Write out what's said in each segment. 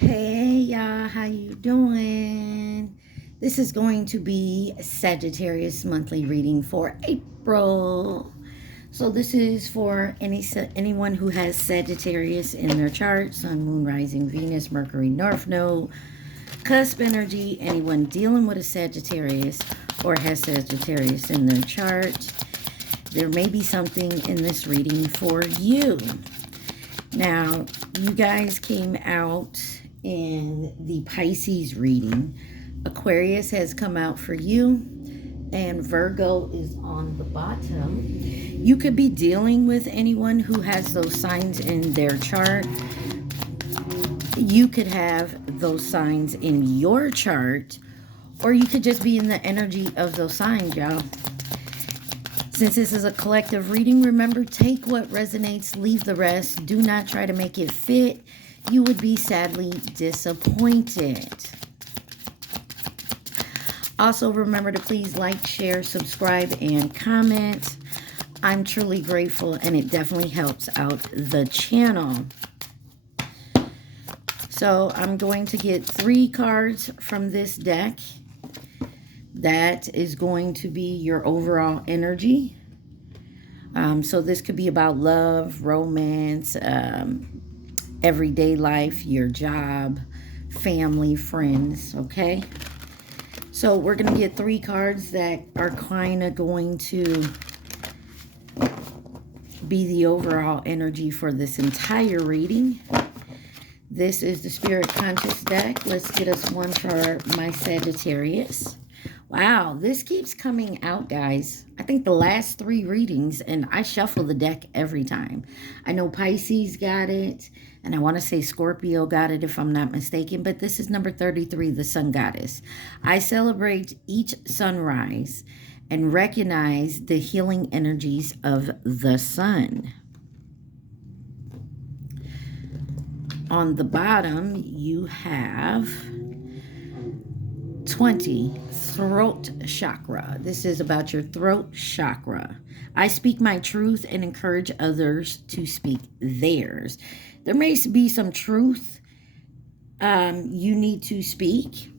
Hey y'all, how you doing? This is going to be Sagittarius monthly reading for April. So this is for anyone who has Sagittarius in their chart, Sun, Moon, Rising, Venus, Mercury, North Node, cusp energy, anyone dealing with a Sagittarius or has Sagittarius in their chart. There may be something in this reading for you. Now, you guys came out in the Pisces reading. Aquarius has come out for you, and Virgo is on the bottom. You could be dealing with anyone who has those signs in their chart. You could have those signs in your chart, or you could just be in the energy of those signs, y'all. Since this is a collective reading, remember, take what resonates, leave the rest. Do not try to make it fit. You would be sadly disappointed. Also, remember to please like, share, subscribe, and comment. I'm truly grateful, and it definitely helps out the channel. So I'm going to get 3 cards from this deck. That is going to be your overall energy. So this could be about love, romance, everyday life, your job, family, friends, okay? So we're going to get 3 cards that are kind of going to be the overall energy for this entire reading. This is the Spirit Conscious deck. Let's get us one for my Sagittarius. Wow, this keeps coming out, guys. I think the last 3 readings, and I shuffle the deck every time. I know Pisces got it, and I want to say Scorpio got it if I'm not mistaken, but this is number 33, the Sun Goddess. I celebrate each sunrise and recognize the healing energies of the sun. On the bottom, you have 20, throat chakra. This is about your throat chakra. I speak my truth and encourage others to speak theirs. There may be some truth you need to speak,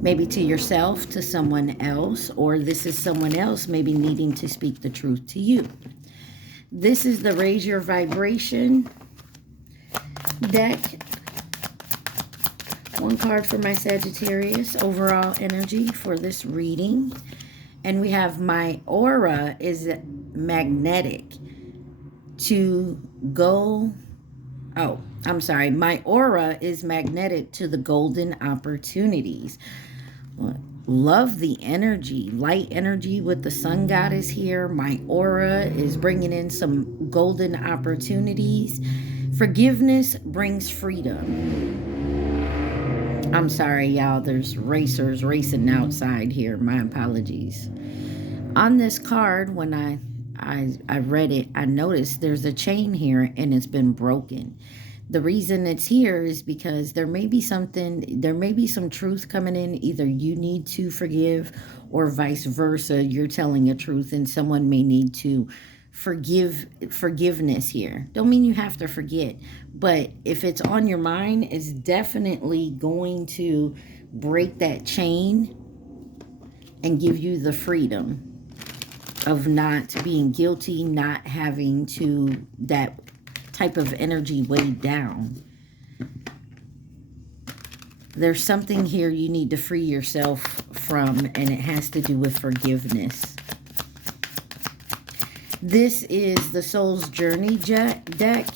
maybe to yourself, to someone else, or this is someone else maybe needing to speak the truth to you. This is the Raise Your Vibration deck. 1 card for my Sagittarius, overall energy for this reading. And we have my aura is magnetic to go. Oh, I'm sorry. My aura is magnetic to the golden opportunities. Love the energy, light energy with the Sun Goddess here. My aura is bringing in some golden opportunities. Forgiveness brings freedom. I'm sorry, y'all. There's racers racing outside here. My apologies. On this card, when I read it, I noticed there's a chain here and it's been broken. The reason it's here is because there may be some truth coming in. Either you need to forgive or vice versa. You're telling a truth and someone may need to forgiveness here. Don't mean you have to forget, but if it's on your mind, it's definitely going to break that chain and give you the freedom of not being guilty, not having to that type of energy weighed down. There's something here you need to free yourself from, and it has to do with forgiveness. This is the Soul's Journey deck.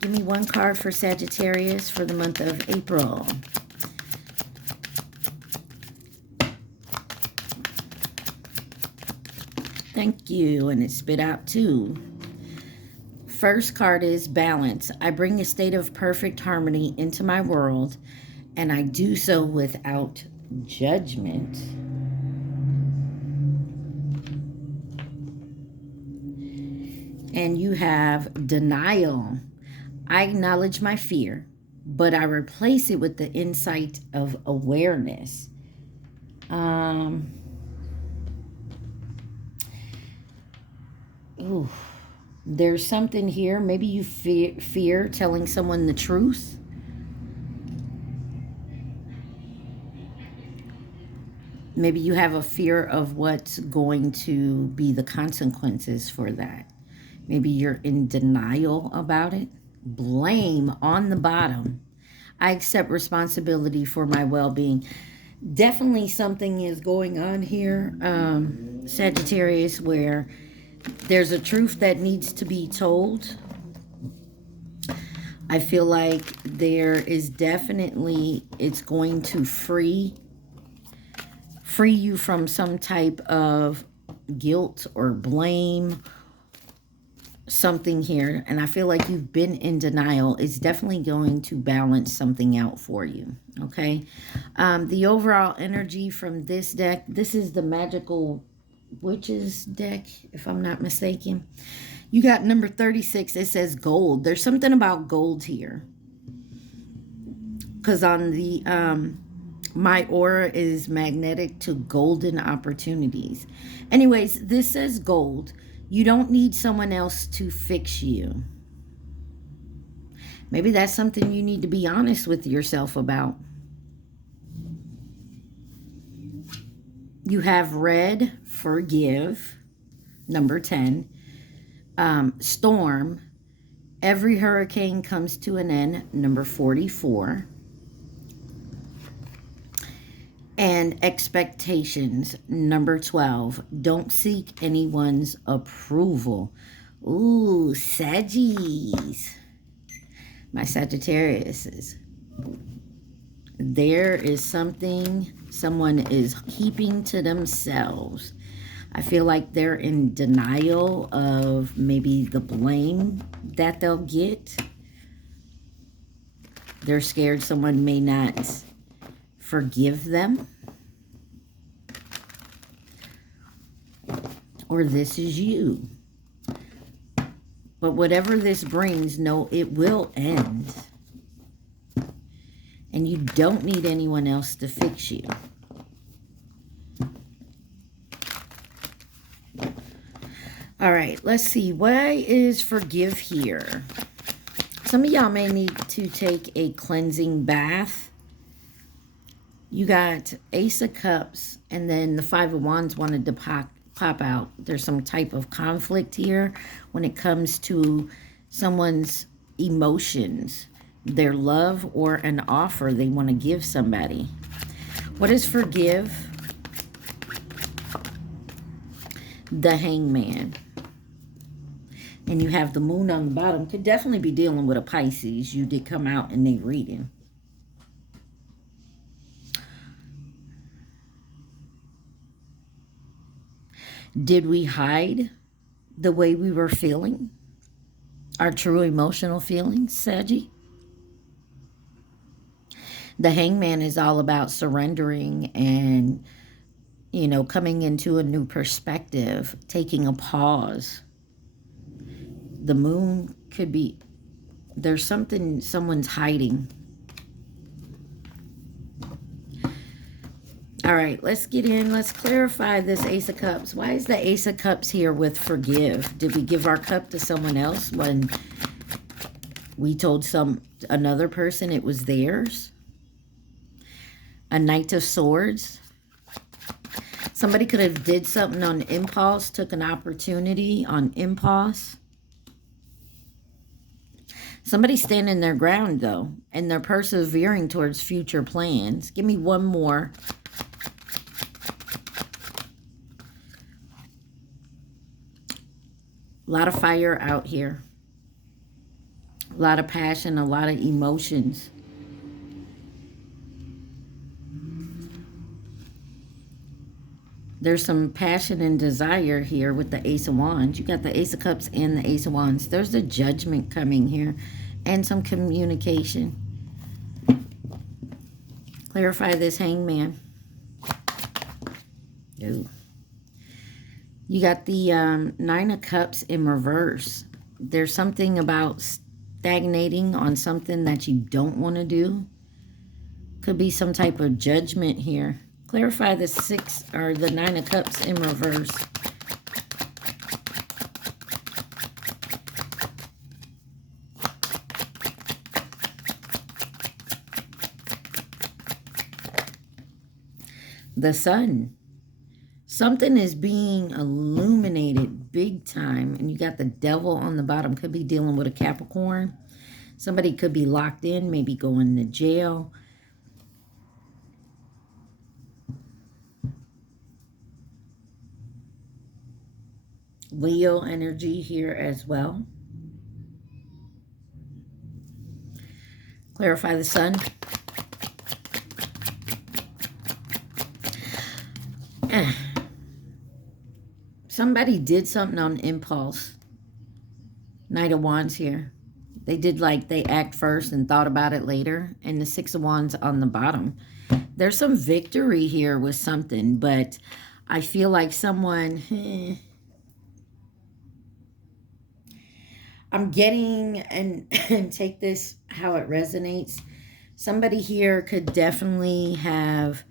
Give me 1 card for Sagittarius for the month of April. Thank you. And it spit out 2. First card is Balance. I bring a state of perfect harmony into my world, and I do so without judgment. And you have Denial. I acknowledge my fear, but I replace it with the insight of awareness. There's something here. Maybe you fear telling someone the truth. Maybe you have a fear of what's going to be the consequences for that. Maybe you're in denial about it. Blame on the bottom. I accept responsibility for my well-being. Definitely something is going on here, Sagittarius, where there's a truth that needs to be told. I feel like there is definitely, it's going to free you from some type of guilt or blame, something here. And I feel like you've been in denial. It's definitely going to balance something out for you. Okay. The overall energy from this deck, this is the Magical Witches deck, if I'm not mistaken. You got number 36. It says gold. There's something about gold here. Because on the, my aura is magnetic to golden opportunities. Anyways, this says gold. You don't need someone else to fix you. Maybe that's something you need to be honest with yourself about. You have red, forgive, number 10. Storm, every hurricane comes to an end, number 44. And expectations, number 12. Don't seek anyone's approval. Ooh, Saggies. My Sagittariuses. There is something someone is keeping to themselves. I feel like they're in denial of maybe the blame that they'll get. They're scared someone may not forgive them. Or this is you. But whatever this brings, no, it will end. And you don't need anyone else to fix you. All right, let's see. Why is forgive here? Some of y'all may need to take a cleansing bath. You got Ace of Cups, and then the Five of Wands wanted to pop out. There's some type of conflict here when it comes to someone's emotions, their love, or an offer they want to give somebody. What is forgive? The Hangman. And you have the moon on the bottom. Could definitely be dealing with a Pisces. You did come out in their reading. Did we hide the way we were feeling? Our true emotional feelings, Saggy? The Hangman is all about surrendering and, you know, coming into a new perspective, taking a pause. The moon could be, there's something someone's hiding. All right, let's get in. Let's clarify this Ace of Cups. Why is the Ace of Cups here with forgive? Did we give our cup to someone else when we told another person it was theirs? A Knight of Swords. Somebody could have did something on impulse, took an opportunity on impulse. Somebody's standing their ground, though, and they're persevering towards future plans. Give me one more. A lot of fire out here. A lot of passion, a lot of emotions. There's some passion and desire here with the Ace of Wands. You got the Ace of Cups and the Ace of Wands. There's a judgment coming here and some communication. Clarify this Hangman. Ooh. You got the Nine of Cups in reverse. There's something about stagnating on something that you don't want to do. Could be some type of judgment here. Clarify the the Nine of Cups in reverse. the sun. Something is being illuminated big time. And you got the devil on the bottom. Could be dealing with a Capricorn. Somebody could be locked in, maybe going to jail. Leo energy here as well. Clarify the sun. Somebody did something on impulse. Knight of Wands here. They did like they act first and thought about it later. And the Six of Wands on the bottom. There's some victory here with something, but I feel like someone... I'm getting, and take this how it resonates. Somebody here could definitely have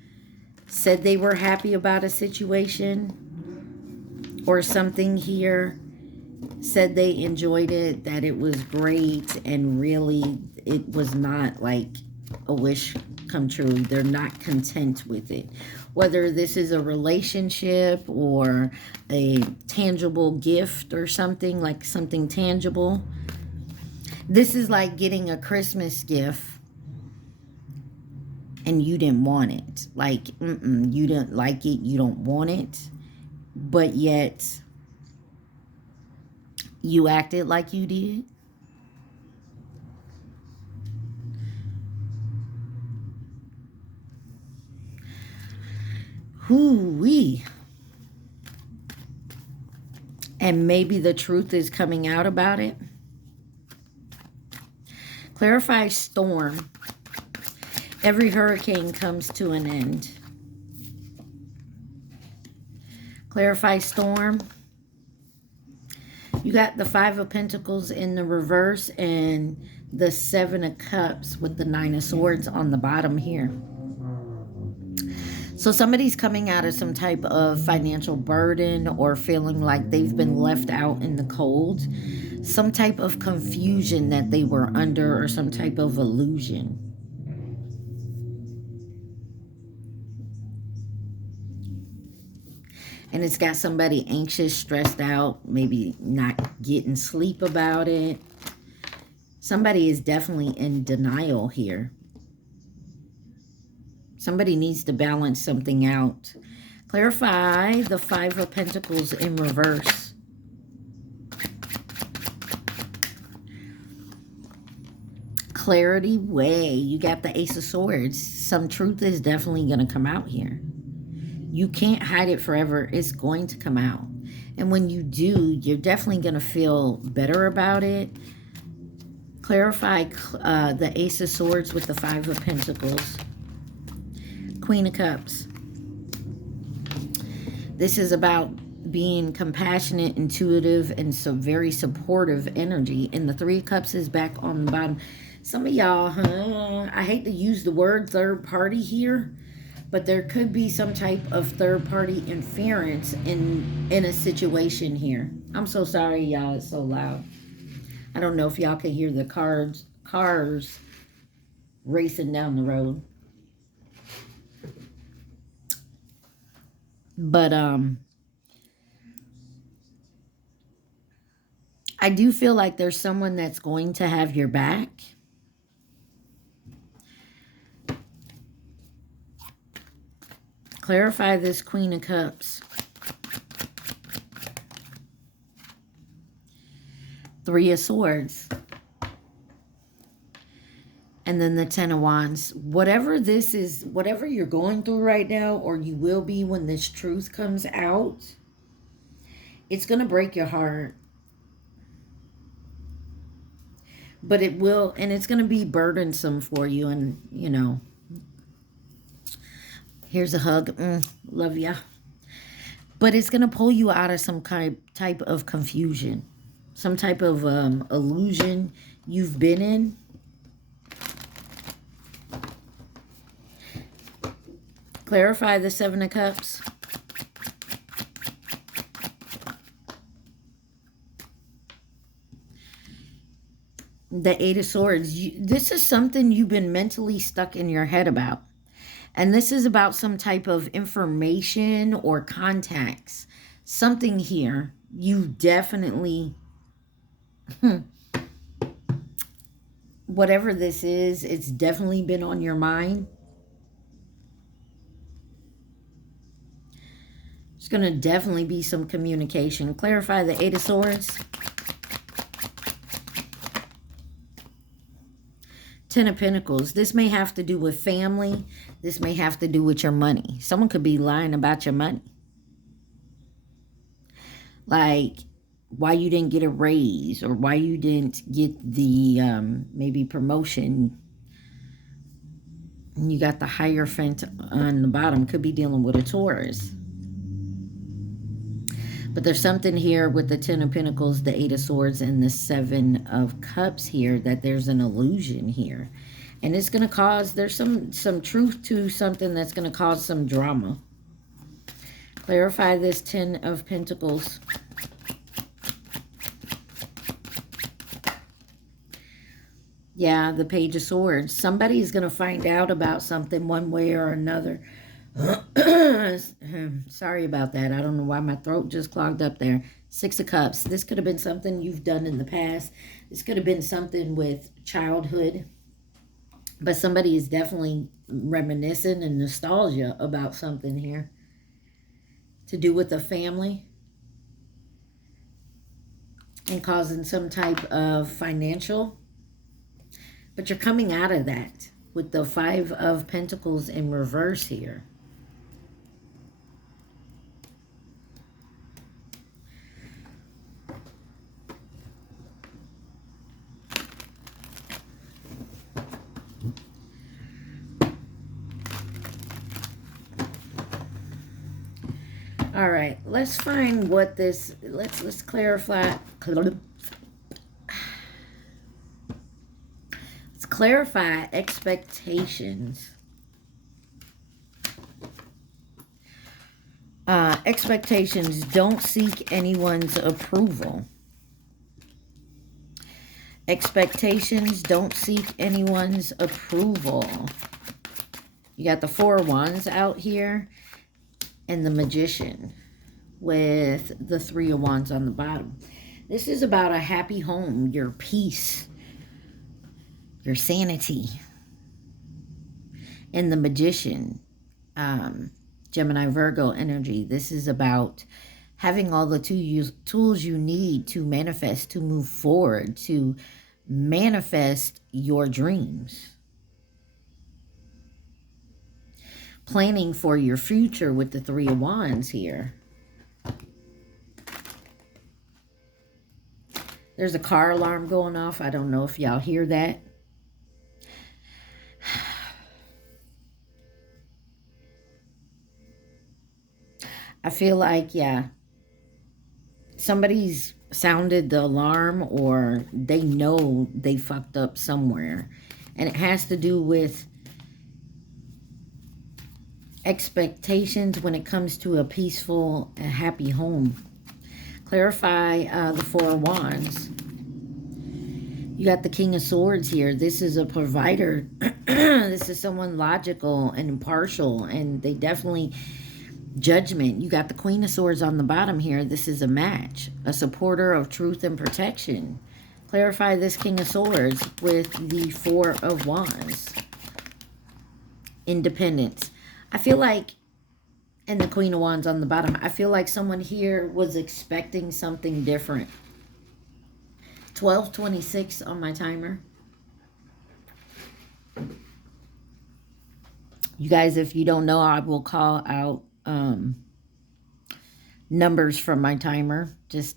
said they were happy about a situation, or something here, said they enjoyed it, that it was great, and really it was not like a wish come true. They're not content with it. Whether this is a relationship or a tangible gift or something, like something tangible. This is like getting a Christmas gift and you didn't want it. Like, you didn't like it, you don't want it, but yet you acted like you did. Hoo-wee. And maybe the truth is coming out about it. Clarify storm. Every hurricane comes to an end. Clarify storm. You got the Five of Pentacles in the reverse and the Seven of Cups with the Nine of Swords on the bottom here. So somebody's coming out of some type of financial burden or feeling like they've been left out in the cold. Some type of confusion that they were under, or some type of illusion. And it's got somebody anxious, stressed out, maybe not getting sleep about it. Somebody is definitely in denial here. Somebody needs to balance something out. Clarify the Five of Pentacles in reverse. Clarity way. You got the Ace of Swords. Some truth is definitely going to come out here. You can't hide it forever. It's going to come out. And when you do, you're definitely going to feel better about it. Clarify the Ace of Swords with the Five of Pentacles. Queen of Cups. This is about being compassionate, intuitive, and so very supportive energy. And the Three of Cups is back on the bottom. Some of y'all, I hate to use the word third party here, but there could be some type of third party interference in a situation here. I'm so sorry, y'all. It's so loud. I don't know if y'all can hear the cars racing down the road. But I do feel like there's someone that's going to have your back. Clarify this Queen of Cups. Three of Swords. And then the Ten of Wands. Whatever this is, whatever you're going through right now, or you will be when this truth comes out, it's going to break your heart. But it will, and it's going to be burdensome for you. And, you know, here's a hug. Love ya. But it's going to pull you out of some type of confusion. Some type of illusion you've been in. Clarify the Seven of Cups. The Eight of Swords. This is something you've been mentally stuck in your head about. And this is about some type of information or contacts. Something here. You definitely, whatever this is, it's definitely been on your mind. There's going to definitely be some communication. Clarify the Eight of Swords. Ten of Pentacles. This may have to do with family. This may have to do with your money. Someone could be lying about your money. Like why you didn't get a raise or why you didn't get the maybe promotion. And you got the Hierophant on the bottom. Could be dealing with a Taurus. But there's something here with the Ten of Pentacles, the Eight of Swords, and the Seven of Cups here that there's an illusion here. And it's going to cause, there's some truth to something that's going to cause some drama. Clarify this Ten of Pentacles. Yeah, the Page of Swords. Somebody's going to find out about something one way or another. Sorry about that. I don't know why my throat just clogged up there. Six of Cups. This could have been something you've done in the past. This could have been something with childhood. But somebody is definitely reminiscing and nostalgia about something here. To do with the family. And causing some type of financial. But you're coming out of that with the Five of Pentacles in reverse here. All right, let's find what this, let's clarify. Let's clarify expectations. Expectations, don't seek anyone's approval. Expectations, don't seek anyone's approval. You got the Four of Wands out here. And the Magician with the Three of Wands on the bottom. This is about a happy home, your peace, your sanity. And the Magician, Gemini, Virgo energy. This is about having all the tools you need to manifest, to move forward, to manifest your dreams. Planning for your future with the Three of Wands here. There's a car alarm going off. I don't know if y'all hear that. I feel like, yeah, somebody's sounded the alarm or they know they fucked up somewhere. And it has to do with expectations when it comes to a peaceful and happy home. Clarify the Four of Wands. You got the King of Swords here. This is a provider. This is someone logical and impartial, and they definitely judgment. You got the Queen of Swords on the bottom here. This is a match, a supporter of truth and protection. Clarify this King of Swords with the Four of Wands. Independence. I feel like, and the Queen of Wands on the bottom, I feel like someone here was expecting something different. 12:26 on my timer. You guys, if you don't know, I will call out numbers from my timer. Just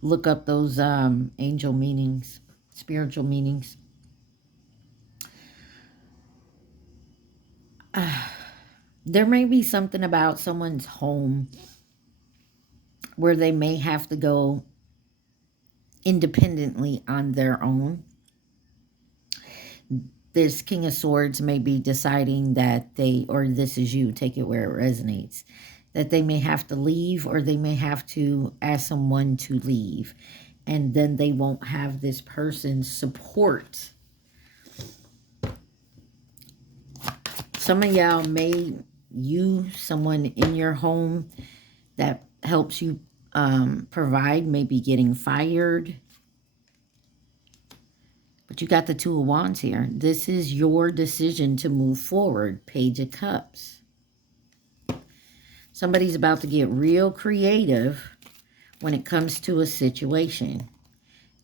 look up those angel meanings, spiritual meanings. There may be something about someone's home where they may have to go independently on their own. This King of Swords may be deciding that they, or this is you, take it where it resonates, that they may have to leave or they may have to ask someone to leave. And then they won't have this person's support Some of y'all may use someone in your home that helps you provide, maybe getting fired. But you got the Two of Wands here. This is your decision to move forward. Page of Cups. Somebody's about to get real creative when it comes to a situation.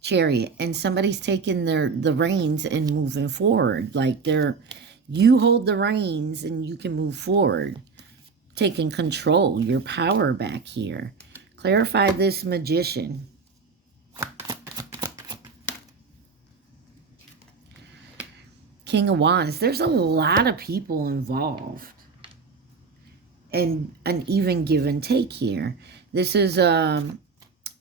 Chariot. And somebody's taking the reins and moving forward. Like you hold the reins and you can move forward. Taking control, your power back here. Clarify this Magician. King of Wands. There's a lot of people involved. And an even give and take here. This is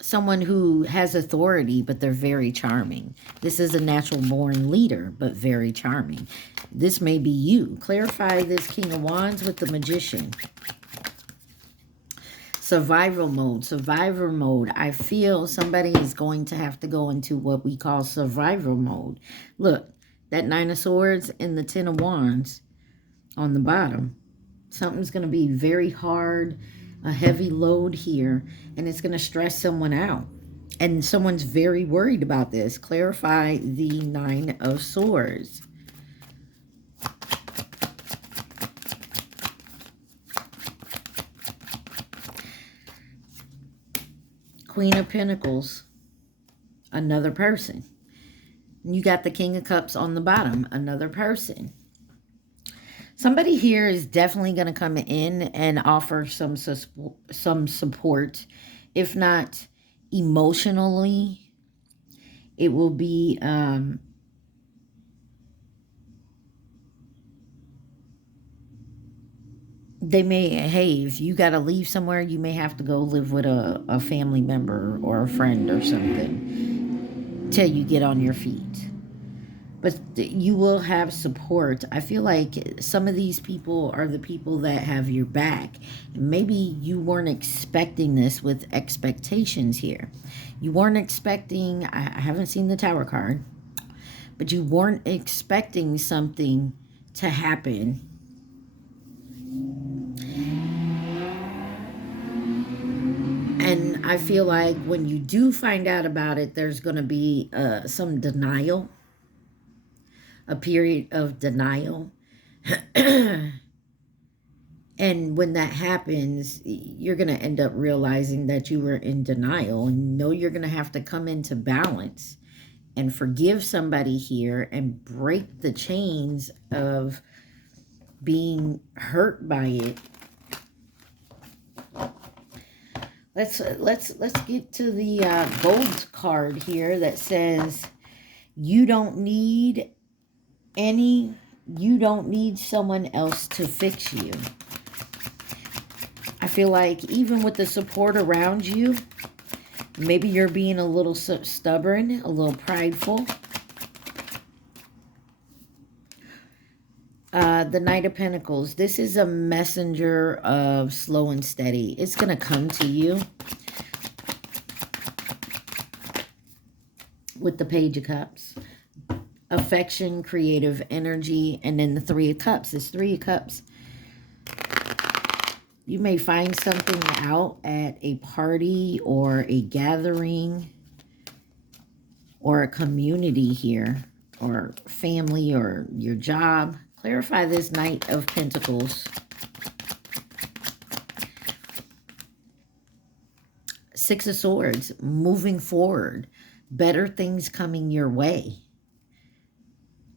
someone who has authority, but they're very charming. This is a natural born leader, but very charming. This may be you. Clarify this King of Wands with the Magician. Survival mode. Survivor mode. I feel somebody is going to have to go into what we call survival mode. Look, that Nine of Swords and the Ten of Wands on the bottom. Something's going to be very hard, a heavy load here, and it's going to stress someone out. And someone's very worried about this. Clarify the Nine of Swords. Queen of Pentacles, another person. You got the King of Cups on the bottom, another person. Somebody here is definitely going to come in and offer some support. If not emotionally, it will be they may, hey, if you got to leave somewhere, you may have to go live with a family member or a friend or something till you get on your feet. But you will have support. I feel like some of these people are the people that have your back. Maybe you weren't expecting this with expectations here. You weren't expecting, I haven't seen the Tower card, but you weren't expecting something to happen. And I feel like when you do find out about it, there's going to be some denial. A period of denial. And when that happens, you're going to end up realizing that you were in denial. And know you're going to have to come into balance and forgive somebody here and break the chains of being hurt by it. Let's get to the gold card here that says you don't need someone else to fix you. I feel like even with the support around you, maybe you're being a little stubborn, a little prideful. The Knight of Pentacles. This is a messenger of slow and steady. It's going to come to you. With the Page of Cups. Affection, creative energy, and then the Three of Cups. This Three of Cups. You may find something out at a party or a gathering or a community here or family or your job. Clarify this Knight of Pentacles. Six of Swords, moving forward. Better things coming your way.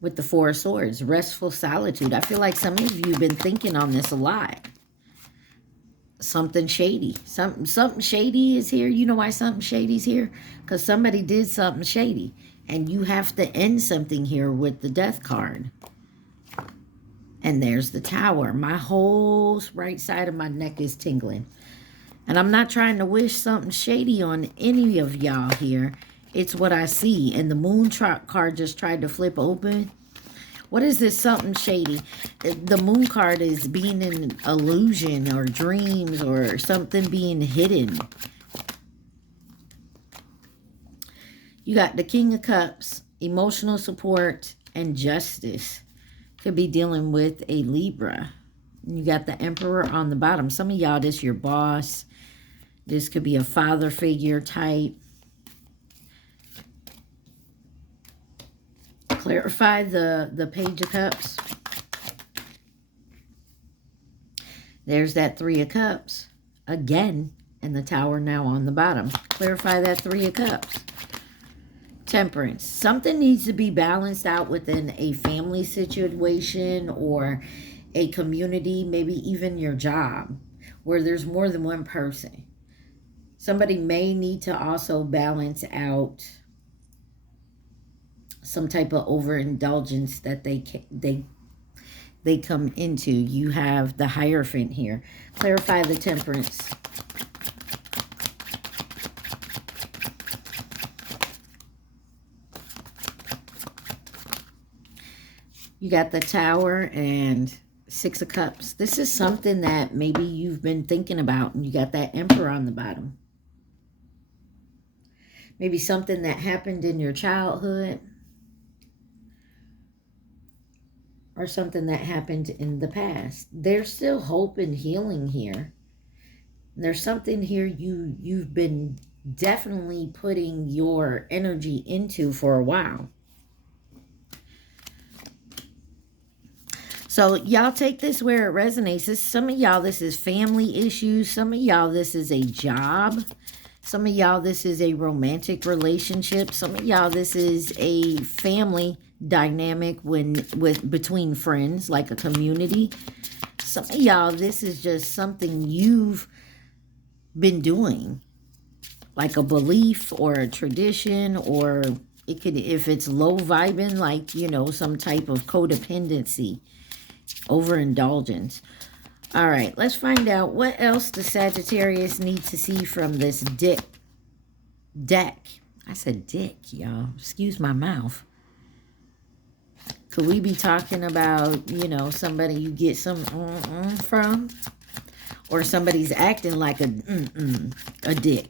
With the Four of Swords, restful solitude. I feel like some of you have been thinking on this a lot. Something shady. Something shady is here. You know why something shady is here? Because somebody did something shady. And you have to end something here with the Death card. And there's the Tower. My whole right side of my neck is tingling. And I'm not trying to wish something shady on any of y'all here. It's what I see. And the Moon card just tried to flip open. What is this something shady? The Moon card is being in illusion or dreams or something being hidden. You got the King of Cups, emotional support, and justice. Could be dealing with a Libra. You got the Emperor on the bottom. Some of y'all, this is your boss. This could be a father figure type. Clarify the Page of Cups. There's that Three of Cups. Again, and the Tower now on the bottom. Clarify that Three of Cups. Temperance. Something needs to be balanced out within a family situation or a community, maybe even your job, where there's more than one person. Somebody may need to also balance out some type of overindulgence that they come into. You have the Hierophant here. Clarify the Temperance. You got the Tower and Six of Cups. This is something that maybe you've been thinking about, and you got that Emperor on the bottom. Maybe something that happened in your childhood, or something that happened in the past. There's still hope and healing here. There's something here you've been definitely putting your energy into for a while. So y'all take this where it resonates. Some of y'all, this is family issues. Some of y'all, this is a job. Some of y'all, this is a romantic relationship. Some of y'all, this is a family dynamic between friends, like a community. Some of y'all, this is just something you've been doing, like a belief or a tradition, or it could, if it's low vibing, like, you know, some type of codependency, overindulgence. All right, let's find out what else the Sagittarius needs to see from this deck. I said dick, y'all. Excuse my mouth. Could we be talking about, you know, somebody you get some from? Or somebody's acting like a dick.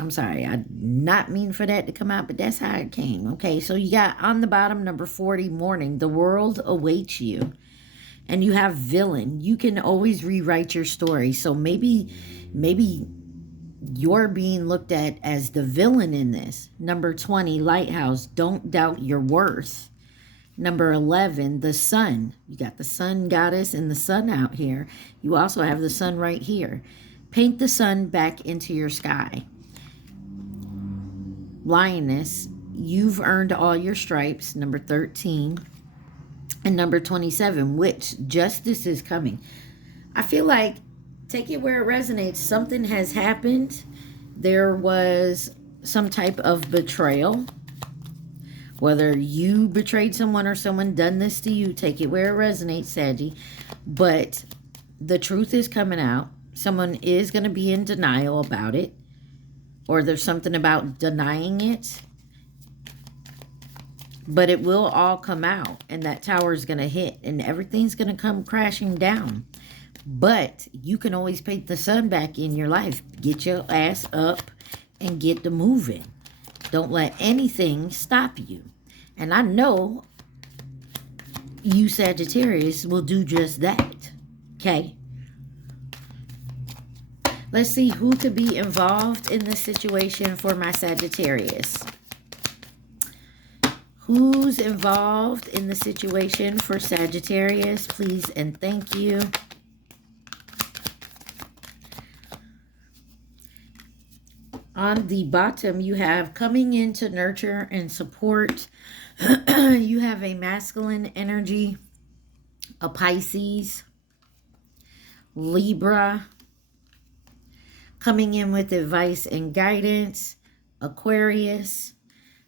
I'm sorry, I did not mean for that to come out, but that's how it came. Okay, so you got on the bottom, number 40, Mourning. The world awaits you. And you have Villain. You can always rewrite your story. So maybe you're being looked at as the villain in this. Number 20, Lighthouse. Don't doubt your worth. Number 11, the Sun. You got the Sun Goddess and the Sun out here. You also have the Sun right here. Paint the sun back into your sky. Lioness, you've earned all your stripes. Number 13. And number 27, Witch, justice is coming. I feel like, take it where it resonates. Something has happened. There was some type of betrayal. Whether you betrayed someone or someone done this to you, take it where it resonates, Saggy. But the truth is coming out. Someone is going to be in denial about it. Or there's something about denying it. But it will all come out. And that tower is going to hit. And everything's going to come crashing down. But you can always paint the sun back in your life. Get your ass up and get to moving. Don't let anything stop you. And I know you Sagittarius will do just that. Okay? Let's see who could be involved in this situation for my Sagittarius. Who's involved in the situation for Sagittarius? Please and thank you. On the bottom, you have coming in to nurture and support. You have a masculine energy, a Pisces, Libra, coming in with advice and guidance, Aquarius,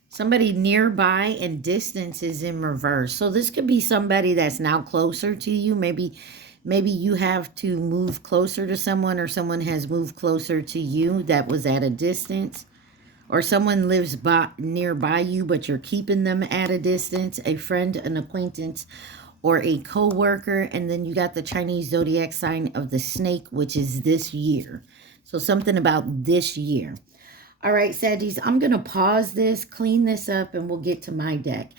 somebody nearby, and distance is in reverse. So this could be somebody that's now closer to you. Maybe you have to move closer to someone, or someone has moved closer to you that was at a distance. Or someone lives nearby you, but you're keeping them at a distance. A friend, an acquaintance, or a co-worker. And then you got the Chinese zodiac sign of the snake, which is this year. So something about this year. All right, Saggies, I'm going to pause this, clean this up, and we'll get to my deck.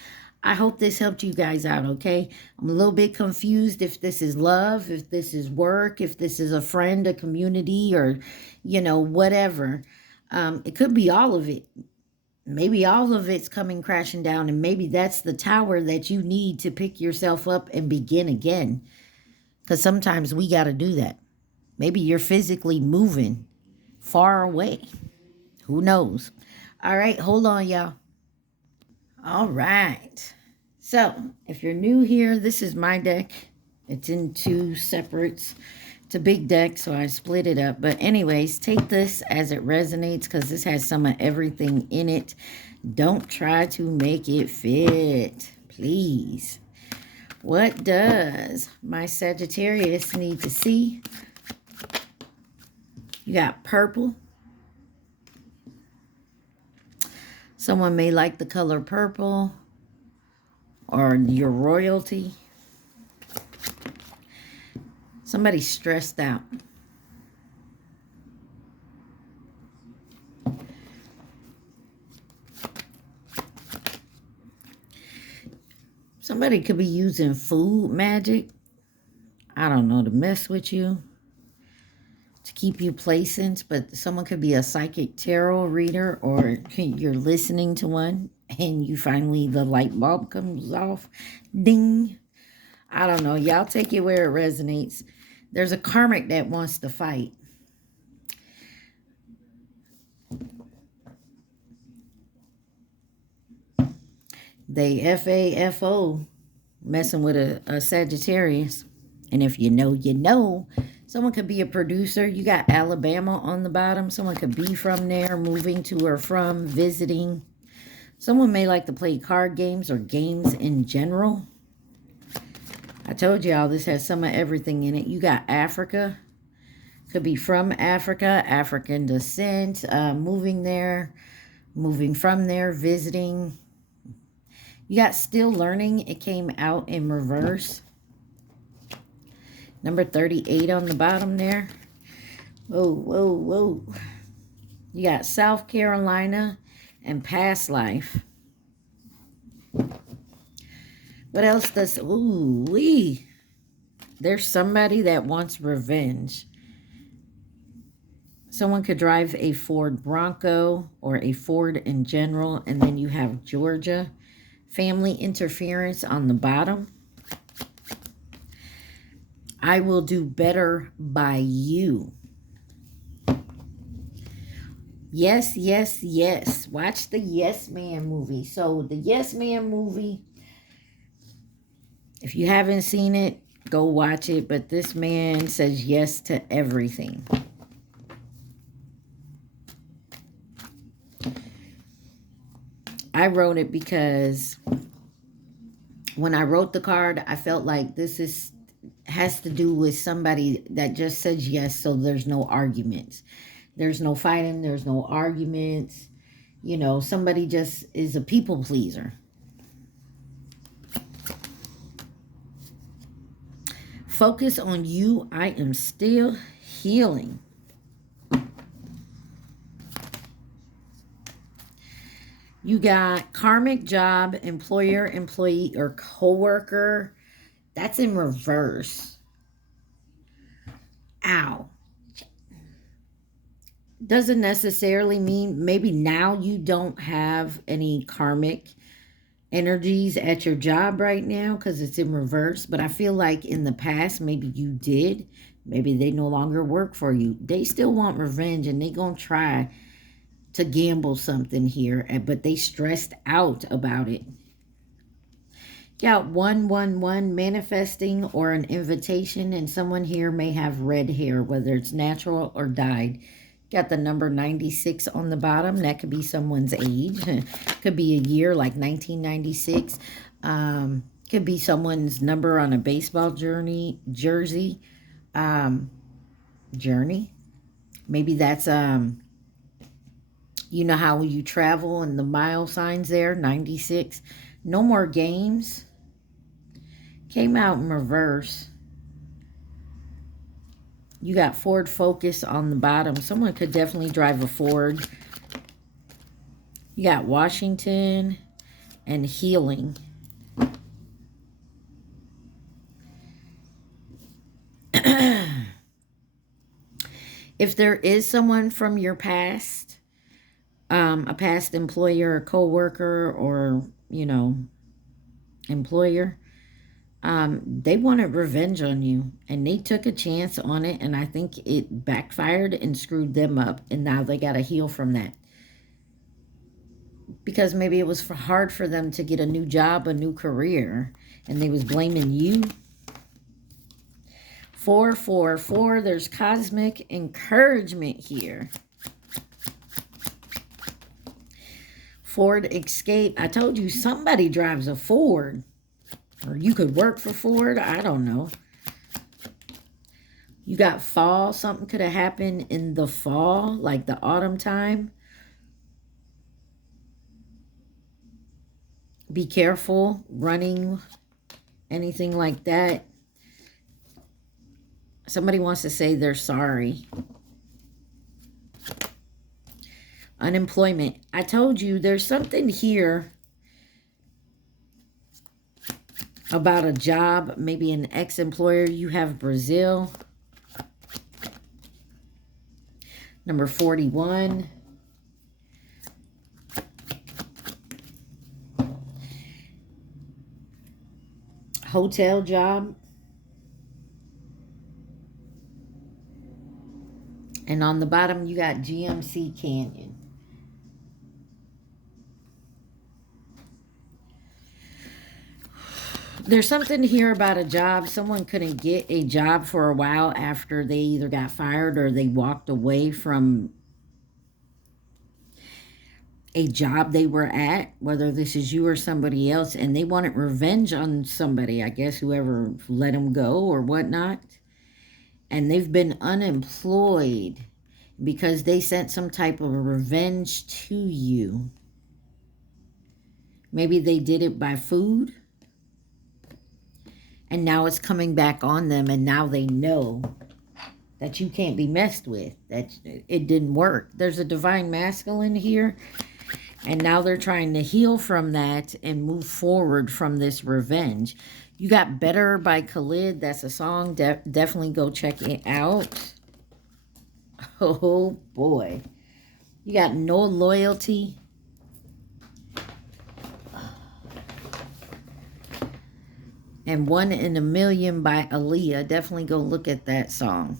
I hope this helped you guys out, okay? I'm a little bit confused if this is love, if this is work, if this is a friend, a community, or, you know, whatever. It could be all of it. Maybe all of it's coming crashing down, and maybe that's the tower that you need to pick yourself up and begin again. Because sometimes we got to do that. Maybe you're physically moving far away. Who knows? All right, hold on, y'all. All right. So, if you're new here, this is my deck. It's in two separates. It's a big deck, so I split it up. But anyways, take this as it resonates because this has some of everything in it. Don't try to make it fit, please. What does my Sagittarius need to see? You got purple. Someone may like the color purple or your royalty. Somebody's stressed out. Somebody could be using food magic. I don't know, to mess with you. To keep you placent, but someone could be a psychic tarot reader, or you're listening to one and you finally, the light bulb comes off. Ding. I don't know. Y'all take it where it resonates. There's a karmic that wants to fight. They FAFO messing with a Sagittarius. And if you know, you know. Someone could be a producer. You got Alabama on the bottom. Someone could be from there, moving to or from, visiting. Someone may like to play card games or games in general. I told y'all this has some of everything in it. You got Africa. Could be from Africa, African descent, moving there, moving from there, visiting. You got still learning. It came out in reverse. Number 38 on the bottom there. Whoa, whoa, whoa. You got South Carolina and past life. What else does... Ooh, wee. There's somebody that wants revenge. Someone could drive a Ford Bronco or a Ford in general. And then you have Georgia. Family interference on the bottom. I will do better by you. Yes, yes, yes. Watch the Yes Man movie. So the Yes Man movie, if you haven't seen it, go watch it. But this man says yes to everything. I wrote it because when I wrote the card, I felt like this has to do with somebody that just says yes, so there's no arguments. There's no fighting, there's no arguments. You know, somebody just is a people pleaser. Focus on you. I am still healing. You got karmic job, employer, employee, or coworker. That's in reverse. Ow. Doesn't necessarily mean maybe now you don't have any karmic energies at your job right now because it's in reverse. But I feel like in the past, maybe you did. Maybe they no longer work for you. They still want revenge and they going to try to gamble something here. But they stressed out about it. Got 111 manifesting or an invitation, and someone here may have red hair, whether it's natural or dyed. Got the number 96 on the bottom. That could be someone's age. Could be a year like 1996. Could be someone's number on a baseball jersey. Journey. Maybe that's you know how you travel and the mile signs there, 96. No more games. Came out in reverse. You got Ford Focus on the bottom. Someone could definitely drive a Ford. You got Washington and healing. If there is someone from your past, a past employer, or co-worker, or, you know, employer, they wanted revenge on you, and they took a chance on it, and I think it backfired and screwed them up, and now they got to heal from that. Because maybe it was hard for them to get a new job, a new career, and they was blaming you. 444, there's cosmic encouragement here. Ford Escape. I told you somebody drives a Ford. Or you could work for Ford. I don't know. You got fall. Something could have happened in the fall, like the autumn time. Be careful running, anything like that. Somebody wants to say they're sorry. Unemployment. I told you there's something here about a job, maybe an ex-employer. You have Brazil. Number 41. Hotel job. And on the bottom, you got GMC Canyon. There's something here about a job. Someone couldn't get a job for a while after they either got fired or they walked away from a job they were at, whether this is you or somebody else, and they wanted revenge on somebody, I guess, whoever let them go or whatnot. And they've been unemployed because they sent some type of revenge to you. Maybe they did it by food. And now it's coming back on them, and now they know that you can't be messed with, that it didn't work. There's a divine masculine here, and now they're trying to heal from that and move forward from this revenge. You got Better by Khalid. That's a song. Definitely go check it out. Oh, boy. You got No Loyalty. And One in a Million by Aaliyah. Definitely go look at that song.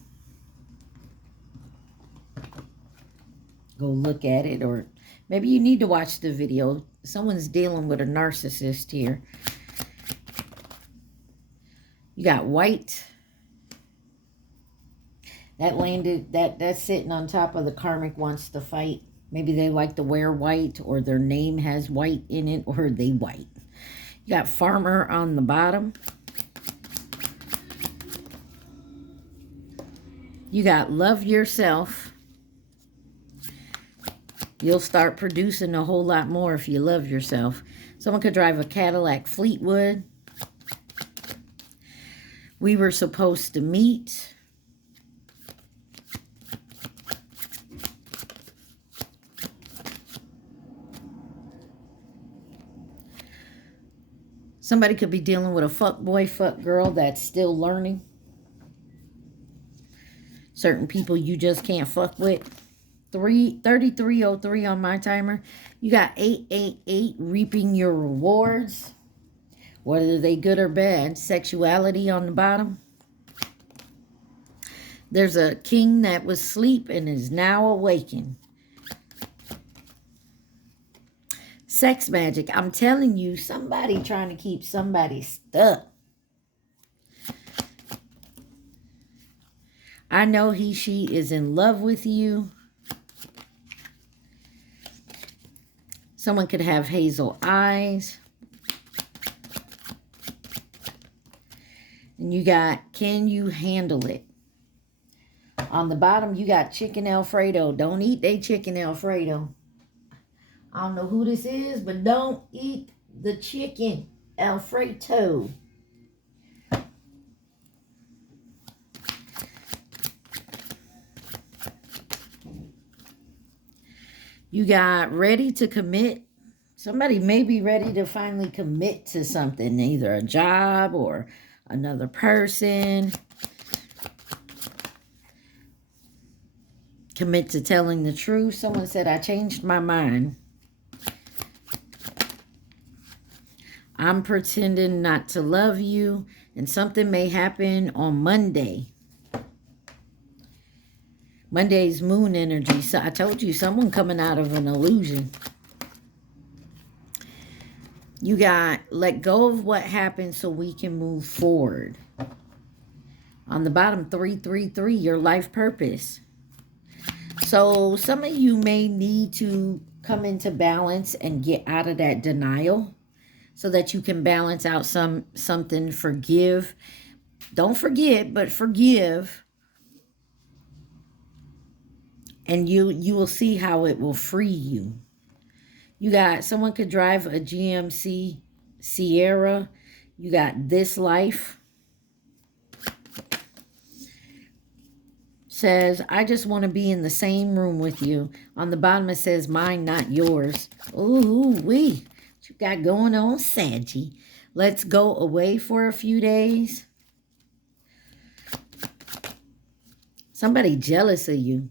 Go look at it, or maybe you need to watch the video. Someone's dealing with a narcissist here. You got White. That landed, that's sitting on top of the karmic wants to fight. Maybe they like to wear white, or their name has white in it, or they white. You got Farmer on the bottom. You got Love Yourself. You'll start producing a whole lot more if you love yourself. Someone could drive a Cadillac Fleetwood. We Were Supposed to Meet. Somebody could be dealing with a fuck boy, fuck girl that's still learning. Certain people you just can't fuck with. 3303 on my timer. You got 888, reaping your rewards. Whether they good or bad. Sexuality on the bottom. There's a king that was asleep and is now awakened. Sex magic. I'm telling you, somebody trying to keep somebody stuck. I know he, she is in love with you. Someone could have hazel eyes. And you got, can you handle it? On the bottom, you got chicken Alfredo. Don't eat they chicken Alfredo. I don't know who this is, but don't eat the chicken Alfredo. You got ready to commit. Somebody may be ready to finally commit to something, either a job or another person. Commit to telling the truth. Someone said, I changed my mind. I'm pretending not to love you, and something may happen on Monday. Monday's moon energy. So I told you, someone coming out of an illusion. You got let go of what happened so we can move forward. On the bottom, 333, your life purpose. So some of you may need to come into balance and get out of that denial so that you can balance out something. Forgive. Don't forget, but forgive. And you will see how it will free you. You got someone could drive a GMC Sierra. You got this life. Says, I just want to be in the same room with you. On the bottom it says, mine, not yours. Ooh, wee. What you got going on, Saggy? Let's go away for a few days. Somebody jealous of you.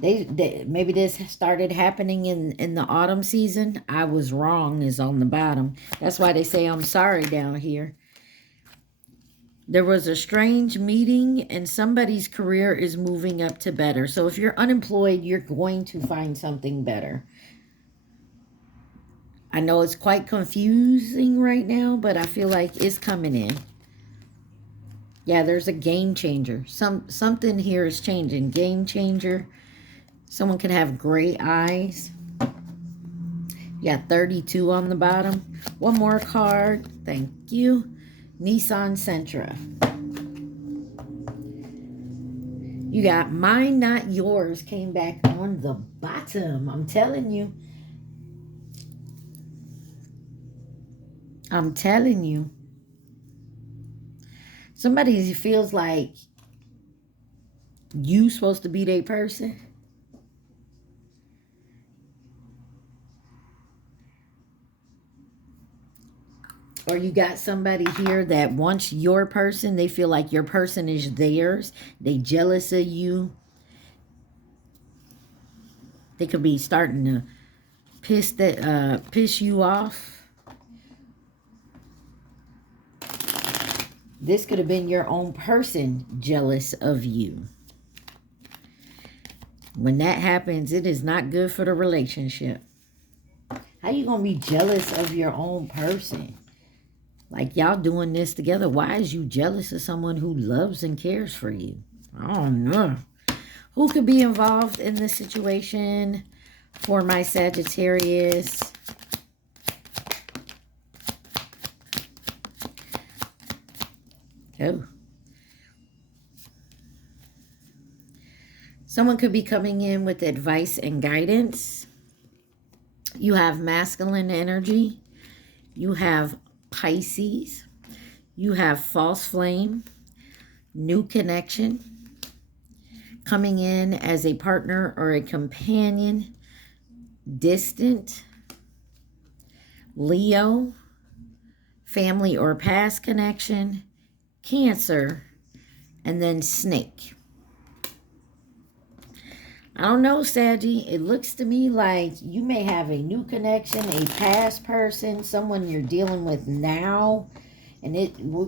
They maybe this started happening in the autumn season. I was wrong is on the bottom. That's why they say I'm sorry down here. There was a strange meeting and somebody's career is moving up to better. So if you're unemployed, you're going to find something better. I know it's quite confusing right now, but I feel like it's coming in. Yeah, there's a game changer. Something here is changing. Game changer. Someone can have gray eyes. You got 32 on the bottom. One more card. Thank you. Nissan Sentra. You got mine, not yours. Came back on the bottom. I'm telling you. I'm telling you. Somebody feels like you supposed to be their person. Or you got somebody here that wants your person. They feel like your person is theirs. They jealous of you. They could be starting to piss you off. This could have been your own person jealous of you. When that happens, it is not good for the relationship. How you going to be jealous of your own person? Like y'all doing this together. Why is you jealous of someone who loves and cares for you? I don't know. Who could be involved in this situation for my Sagittarius? Oh. Someone could be coming in with advice and guidance. You have masculine energy. You have Pisces. You have false flame. New connection. Coming in as a partner or a companion. Distant. Leo. Family or past connection. Cancer. And then snake. I don't know, Saggy. It looks to me like you may have a new connection, a past person, someone you're dealing with now. And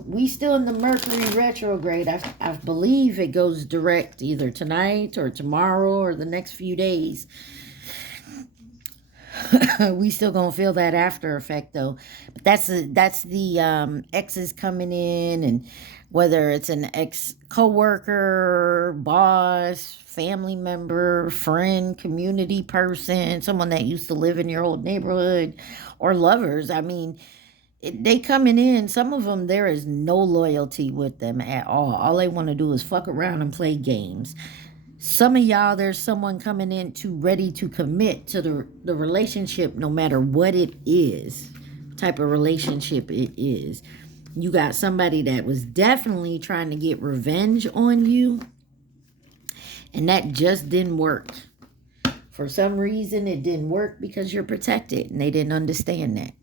we still in the Mercury retrograde. I believe it goes direct either tonight or tomorrow or the next few days. We still gonna feel that after effect though. But that's the exes coming in, and whether it's an ex co-worker, boss, family member, friend, community person, someone that used to live in your old neighborhood, or lovers. I mean, they coming in. Some of them, there is no loyalty with them at all. All they want to do is fuck around and play games. Some of y'all, there's someone coming in ready to commit to the relationship, no matter what it is, type of relationship it is. You got somebody that was definitely trying to get revenge on you, and that just didn't work For some reason, it didn't work because you're protected, and they didn't understand that.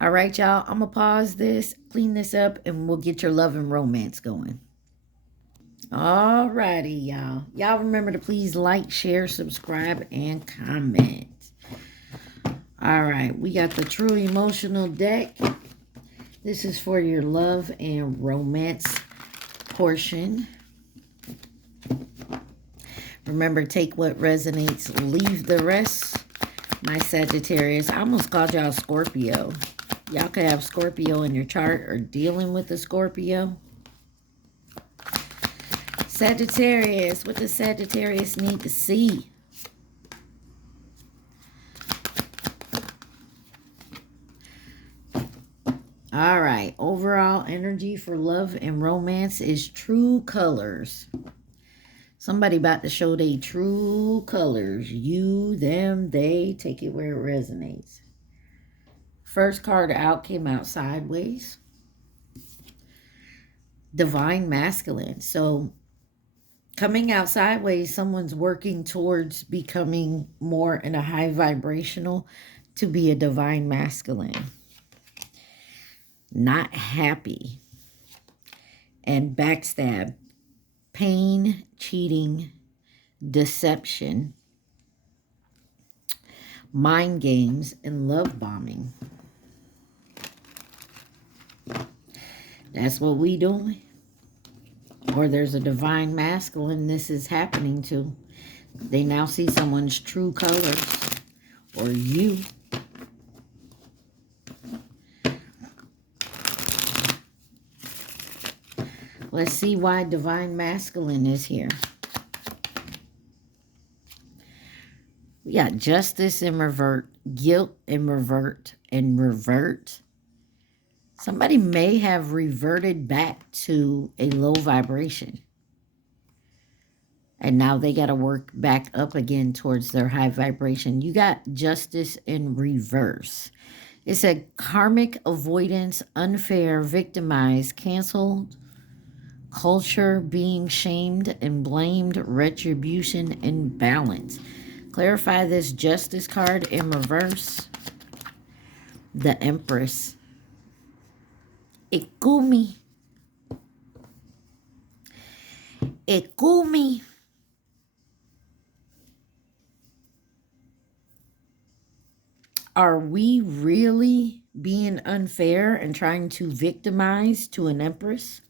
All right, y'all. I'm going to pause this, clean this up, and we'll get your love and romance going. All righty, y'all. Y'all remember to please like, share, subscribe, and comment. All right. We got the True Emotional deck. This is for your love and romance portion. Remember, take what resonates, leave the rest. My Sagittarius. I almost called y'all Scorpio. Y'all could have Scorpio in your chart or dealing with a Scorpio. Sagittarius. What does Sagittarius need to see? All right. Overall energy for love and romance is true colors. Somebody about to show their true colors. You, them, they. Take it where it resonates. First card out came out sideways. Divine Masculine. So coming out sideways, someone's working towards becoming more in a high vibrational to be a Divine Masculine. Not happy. And backstab. Pain, cheating, deception, mind games, and love bombing. That's what we doing. Or there's a Divine Masculine this is happening to. They now see someone's true colors. Or you. Let's see why Divine Masculine is here. We got justice in revert, guilt in revert, and revert. Somebody may have reverted back to a low vibration. And now they got to work back up again towards their high vibration. You got justice in reverse. It said karmic avoidance, unfair, victimized, canceled, culture, being shamed and blamed, retribution, and balance. Clarify this justice card in reverse. The Empress. Ikumi. Ikumi. Are we really being unfair and trying to victimize to an Empress?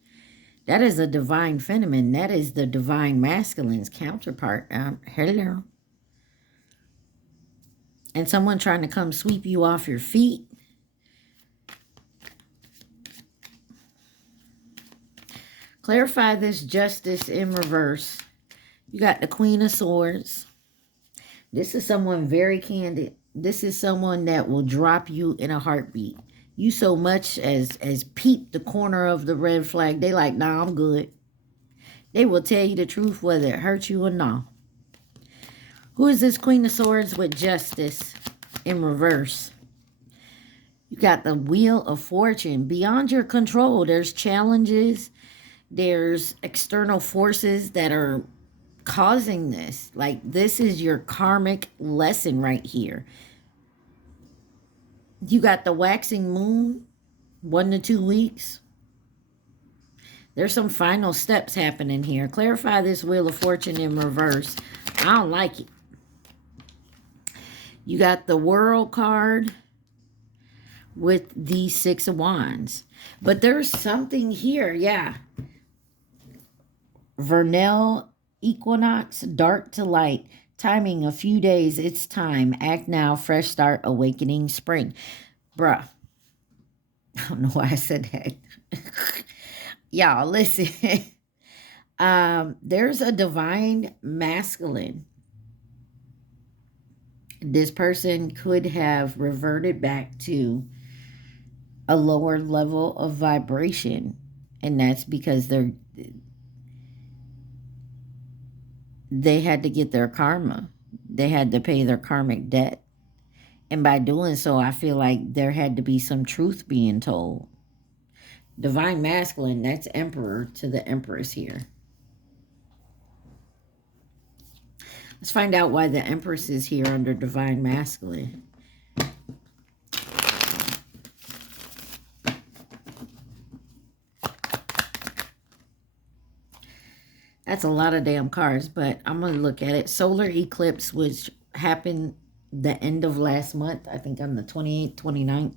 That is a Divine Feminine. That is the Divine Masculine's counterpart. Hello. And someone trying to come sweep you off your feet. Clarify this justice in reverse. You got the Queen of Swords. This is someone very candid. This is someone that will drop you in a heartbeat. You so much as peep the corner of the red flag. They like, nah, I'm good. They will tell you the truth whether it hurts you or not. Who is this Queen of Swords with justice in reverse? You got the Wheel of Fortune. Beyond your control, there's challenges. There's external forces that are causing this. Like, this is your karmic lesson right here. You got the waxing moon, 1 to 2 weeks. There's some final steps happening here. Clarify this Wheel of Fortune in reverse. I don't like it. You got the World card with the 6 of Wands. But there's something here, yeah. Vernal equinox, dark to light. Timing a few days, it's time. Act now, fresh start, awakening spring. Bruh. I don't know why I said that. Y'all, listen. There's a Divine Masculine. This person could have reverted back to a lower level of vibration. And that's because they had to get their karma. They had to pay their karmic debt. And by doing so, I feel like there had to be some truth being told. Divine Masculine, that's Emperor to the Empress here. Let's find out why the Empress is here under Divine Masculine. That's a lot of damn cards, but I'm going to look at it. Solar eclipse, which happened the end of last month, I think on the 28th, 29th.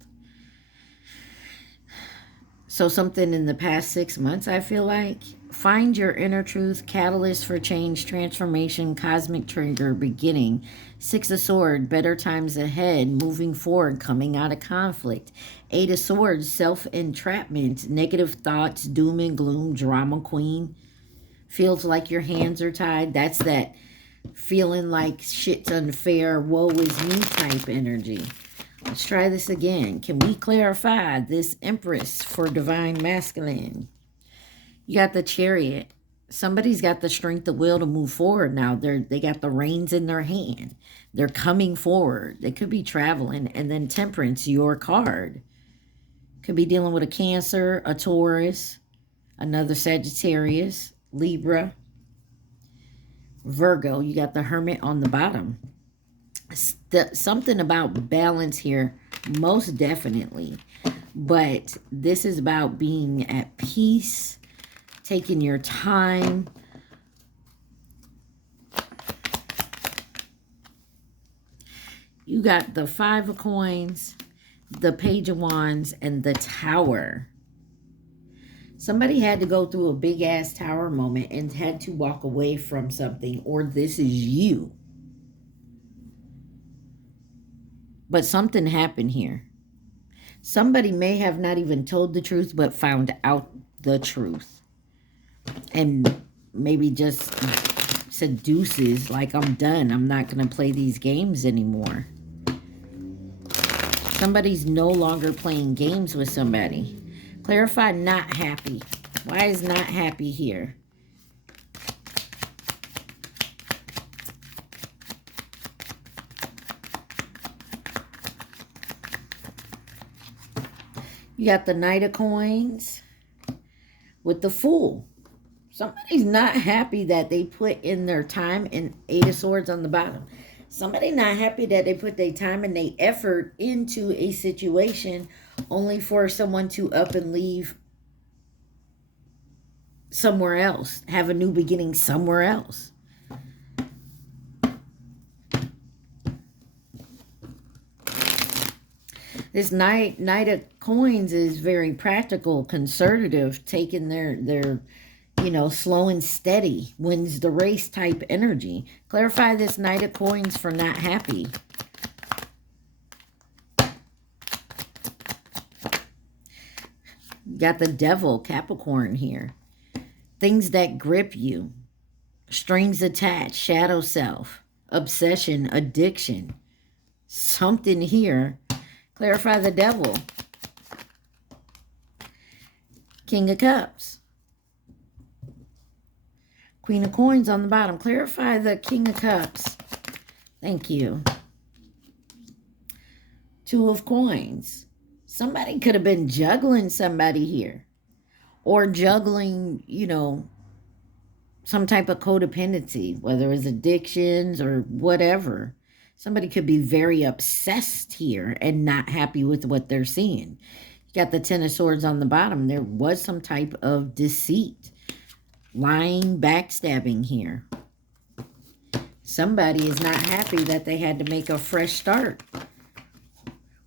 So something in the past 6 months, I feel like. Find your inner truth, catalyst for change, transformation, cosmic trigger, beginning. 6 of Swords, better times ahead, moving forward, coming out of conflict. 8 of Swords, self-entrapment, negative thoughts, doom and gloom, drama queen. Feels like your hands are tied. That's that feeling like shit's unfair, woe is me type energy. Let's try this again. Can we clarify this Empress for Divine Masculine? You got the Chariot. Somebody's got the strength of will to move forward now. They got the reins in their hand. They're coming forward. They could be traveling. And then Temperance, your card. Could be dealing with a Cancer, a Taurus, another Sagittarius, Libra, Virgo. You got the Hermit on the bottom. Something about balance here, most definitely. But this is about being at peace, taking your time. You got the 5 of Coins, the Page of Wands, and the Tower. Somebody had to go through a big-ass tower moment and had to walk away from something, or this is you. But something happened here. Somebody may have not even told the truth, but found out the truth. And maybe just seduces, like, I'm done. I'm not going to play these games anymore. Somebody's no longer playing games with somebody. Clarify not happy. Why is not happy here? You got the Knight of Coins with the Fool. Somebody's not happy that they put in their time, and 8 of Swords on the bottom. Somebody not happy that they put their time and their effort into a situation only for someone to up and leave somewhere else. Have a new beginning somewhere else. This Knight of Coins is very practical, conservative, taking their you know, slow and steady, wins the race type energy. Clarify this Knight of Coins for not happy. You got the Devil, Capricorn here. Things that grip you. Strings attached, shadow self, obsession, addiction. Something here. Clarify the Devil. King of Cups. Queen of Coins on the bottom. Clarify the King of Cups. Thank you. 2 of Coins. Somebody could have been juggling somebody here. Or juggling, you know, some type of codependency. Whether it's addictions or whatever. Somebody could be very obsessed here and not happy with what they're seeing. You got the 10 of Swords on the bottom. There was some type of deceit. Lying, backstabbing here. Somebody is not happy that they had to make a fresh start.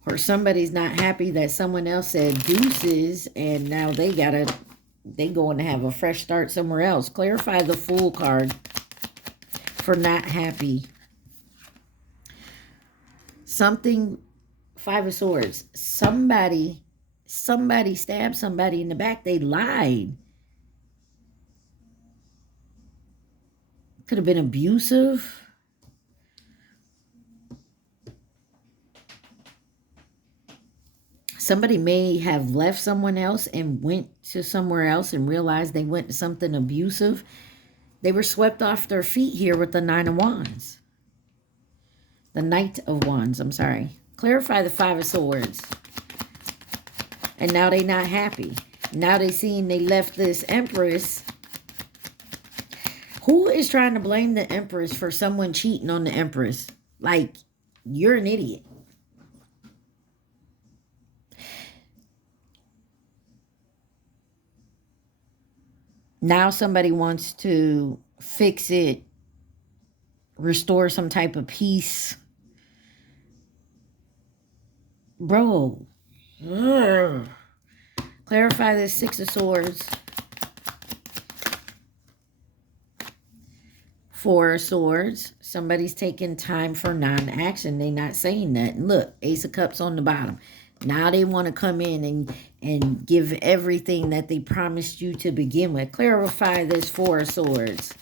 Or somebody's not happy that someone else said deuces and now they going to have a fresh start somewhere else. Clarify the Fool card for not happy. Something, 5 of Swords. Somebody stabbed somebody in the back. They lied. Could have been abusive. Somebody may have left someone else and went to somewhere else and realized they went to something abusive. They were swept off their feet here with the 9 of Wands. The Knight of Wands, I'm sorry. Clarify the 5 of Swords. And now they not happy. Now they seen they left this Empress. Who is trying to blame the Empress for someone cheating on the Empress? Like, you're an idiot. Now somebody wants to fix it, restore some type of peace. Bro. Ugh. Clarify this Six of Swords. Four of Swords. Somebody's taking time for non-action. They're not saying nothing. Look, Ace of Cups on the bottom. Now they want to come in and give everything that they promised you to begin with. Clarify this Four of Swords.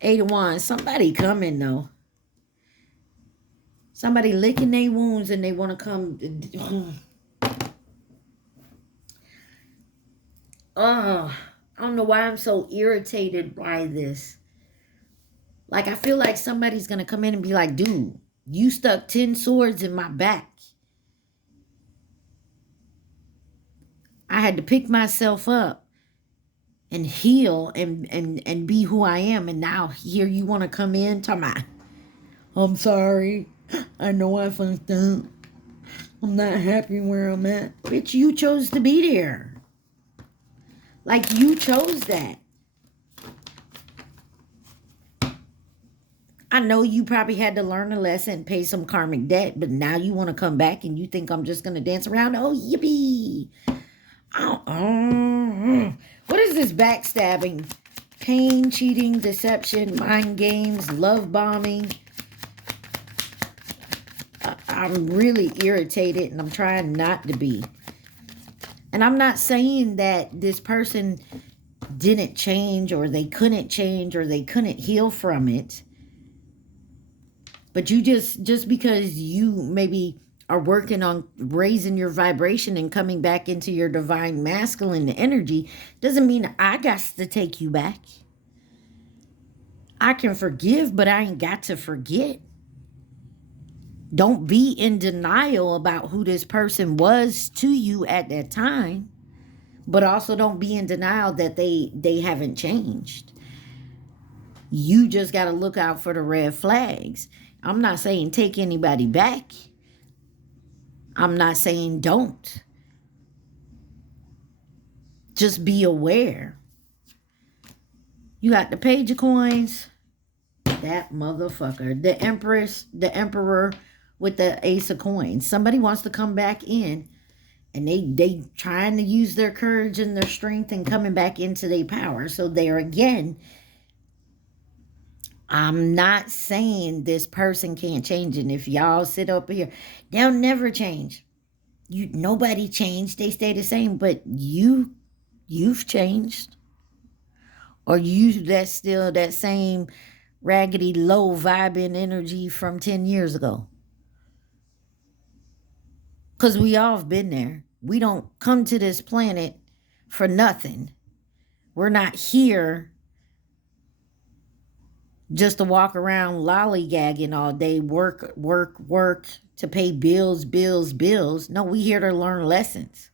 Eight of Wands. Somebody coming, though. Somebody licking their wounds and they want to come. Oh, I don't know why I'm so irritated by this. Like, I feel like somebody's going to come in and be like, dude, you stuck 10 swords in my back. I had to pick myself up and heal and be who I am. And now here you want to come in talking about, I'm sorry. I know I fucked up. I'm not happy where I'm at. Bitch, you chose to be there. Like, you chose that. I know you probably had to learn a lesson, pay some karmic debt, but now you want to come back and you think I'm just going to dance around? Oh, yippee. What is this backstabbing? Pain, cheating, deception, mind games, love bombing. I'm really irritated and I'm trying not to be. And I'm not saying that this person didn't change or they couldn't change or they couldn't heal from it. But you just because you maybe are working on raising your vibration and coming back into your divine masculine energy doesn't mean I got to take you back. I can forgive, but I ain't got to forget. Don't be in denial about who this person was to you at that time. But also don't be in denial that they haven't changed. You just got to look out for the red flags. I'm not saying take anybody back. I'm not saying don't. Just be aware. You got the Page of Coins. That motherfucker. The Empress, the Emperor with the Ace of Coins. Somebody wants to come back in. And they trying to use their courage and their strength and coming back into their power. So there again, I'm not saying this person can't change. And if y'all sit up here, they'll never change. Nobody changed. They stay the same. But you've changed. Or that's still that same raggedy, low vibing energy from 10 years ago. Because we all have been there. We don't come to this planet for nothing. We're not here just to walk around lollygagging all day, work to pay bills. No, we here to learn lessons.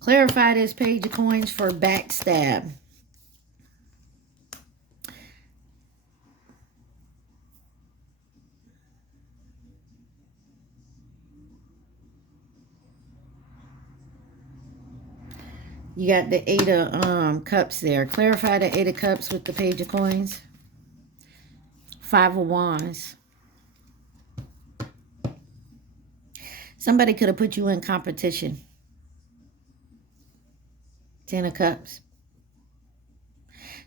Clarify this Page of Coins for backstab. You got the Eight of Cups there. Clarify the Eight of Cups with the Page of Coins. Five of Wands. Somebody could have put you in competition. Ten of Cups.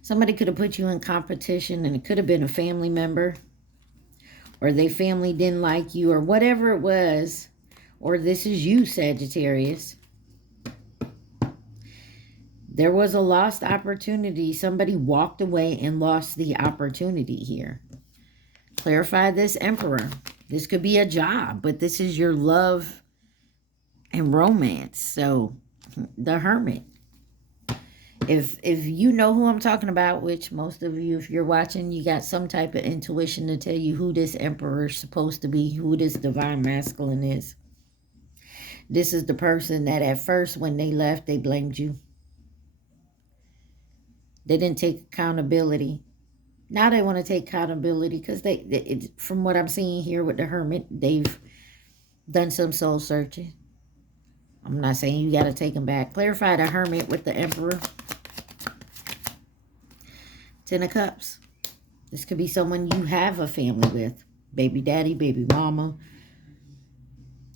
Somebody could have put you in competition and it could have been a family member. Or their family didn't like you or whatever it was. Or this is you, Sagittarius. There was a lost opportunity. Somebody walked away and lost the opportunity here. Clarify this Emperor. This could be a job, but this is your love and romance. So, the Hermit. If you know who I'm talking about, which most of you, if you're watching, you got some type of intuition to tell you who this Emperor is supposed to be, who this divine masculine is. This is the person that at first when they left, they blamed you. They didn't take accountability. Now they want to take accountability because from what I'm seeing here with the Hermit, they've done some soul searching. I'm not saying you got to take them back. Clarify the Hermit with the Emperor. Ten of Cups. This could be someone you have a family with. Baby daddy, baby mama.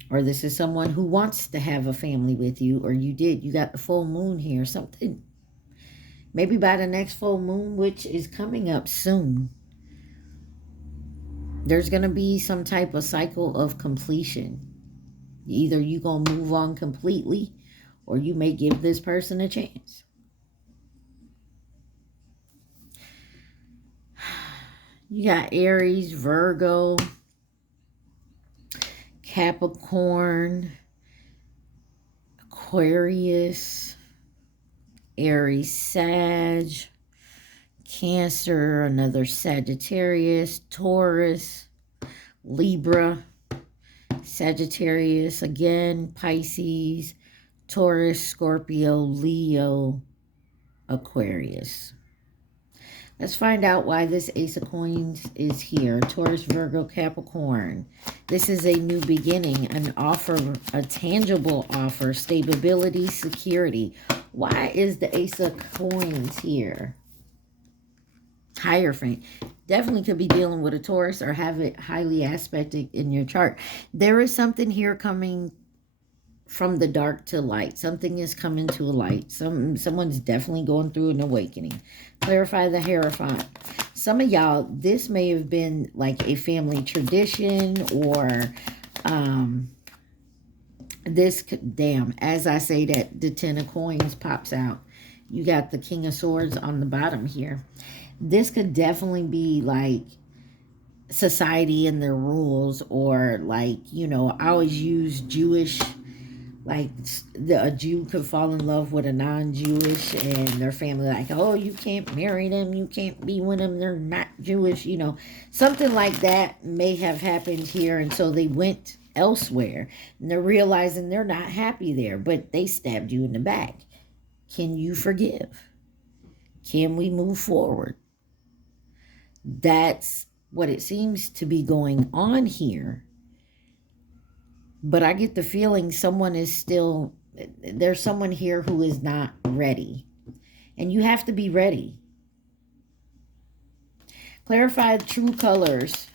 Or this is someone who wants to have a family with you. Or you did. You got the full moon here. Something. Maybe by the next full moon, which is coming up soon. There's going to be some type of cycle of completion. Either you're going to move on completely, or you may give this person a chance. You got Aries, Virgo, Capricorn, Aquarius, Aries, Sag, Cancer, another Sagittarius, Taurus, Libra, Sagittarius again, Pisces, Taurus, Scorpio, Leo, Aquarius. Let's find out why this Ace of Coins is here. Taurus, Virgo, Capricorn. This is a new beginning, an offer, a tangible offer, stability, security. Why is the Ace of Coins here? Hierophant. Definitely could be dealing with a Taurus or have it highly aspected in your chart. There is something here coming from the dark to light. Something is coming to a light. Someone's definitely going through an awakening. Clarify the Hierophant. Some of y'all, this may have been like a family tradition or as I say that, the Ten of Coins pops out. You got the King of Swords on the bottom here. This could definitely be like society and their rules, or like, you know, I always use Jewish, like a Jew could fall in love with a non-Jewish and their family like, oh, you can't marry them, you can't be with them, they're not Jewish, you know. Something like that may have happened here, and so they went elsewhere and they're realizing they're not happy there, but they stabbed you in the back. Can you forgive? Can we move forward? That's what it seems to be going on here. But I get the feeling someone is still, there's someone here who is not ready. And you have to be ready. Clarify true colors.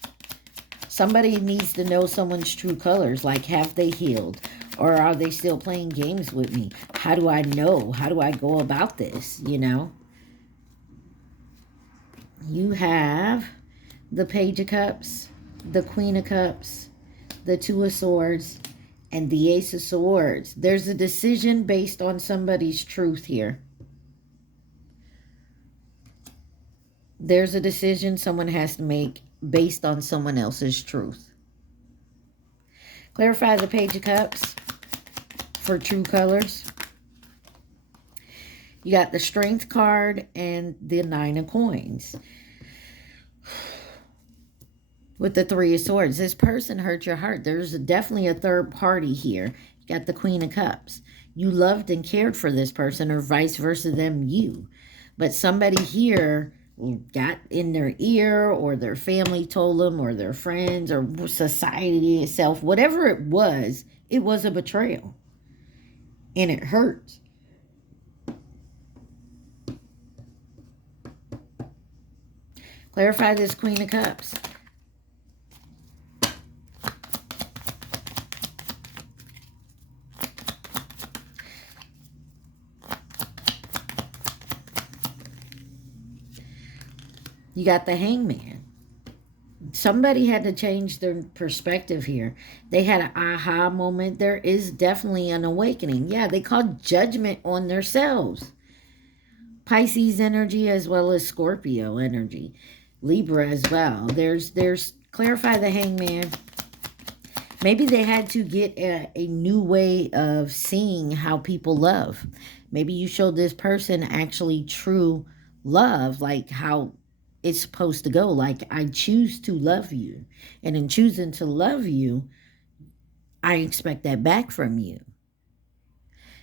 Somebody needs to know someone's true colors. Like, have they healed? Or are they still playing games with me? How do I know? How do I go about this? You know? You have the Page of Cups, the Queen of Cups, the Two of Swords, and the Ace of Swords. There's a decision based on somebody's truth here. There's a decision someone has to make based on someone else's truth. Clarify the Page of Cups for true colors. You got the Strength card and the Nine of Coins. With the Three of Swords, this person hurt your heart. There's definitely a third party here. You got the Queen of Cups. You loved and cared for this person, or vice versa, them you. But somebody here got in their ear, or their family told them, or their friends, or society itself. Whatever it was a betrayal. And it hurt. Clarify this Queen of Cups. You got the Hangman. Somebody had to change their perspective here. They had an aha moment. There is definitely an awakening. Yeah, they called judgment on themselves. Pisces energy as well as Scorpio energy. Libra as well. There's clarify the Hangman. Maybe they had to get a new way of seeing how people love. Maybe you showed this person actually true love, like how it's supposed to go. Like, I choose to love you. And in choosing to love you, I expect that back from you.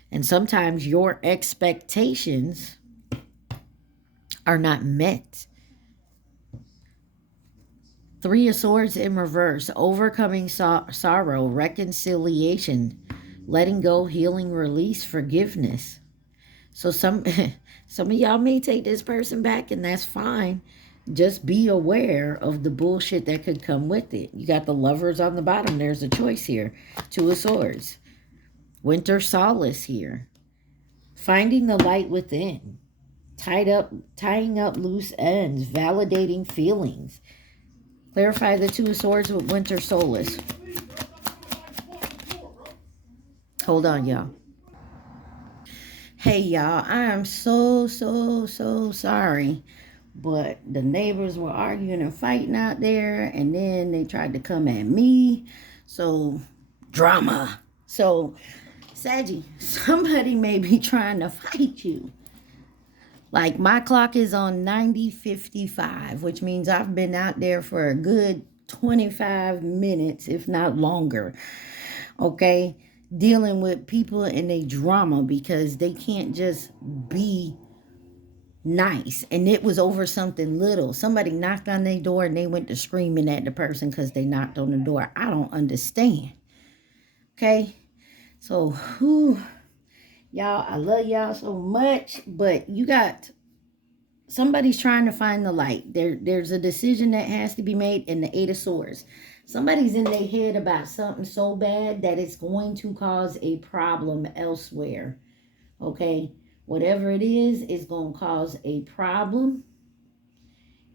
And sometimes your expectations are not met. Three of Swords in reverse, overcoming sorrow, reconciliation, letting go, healing, release, forgiveness. So some of y'all may take this person back, and that's fine. Just be aware of the bullshit that could come with it. You got the Lovers on the bottom. There's a choice here. Two of Swords. Winter solace here. Finding the light within. Tying up loose ends. Validating feelings. Clarify the Two of Swords with Winter solace. Hold on, y'all. Hey, y'all. I am so sorry. But the neighbors were arguing and fighting out there, and then they tried to come at me. So, drama. So, Saggy, somebody may be trying to fight you. Like, my clock is on 90:55, which means I've been out there for a good 25 minutes, if not longer. Okay? Dealing with people and their drama because they can't just be nice. And it was over something little. Somebody knocked on their door and they went to screaming at the person because they knocked on the door. I don't understand. Okay? So, y'all, I love y'all so much, but you got somebody's trying to find the light. There's a decision that has to be made in the Eight of Swords. Somebody's in their head about something so bad that it's going to cause a problem elsewhere. Okay? Whatever it is going to cause a problem.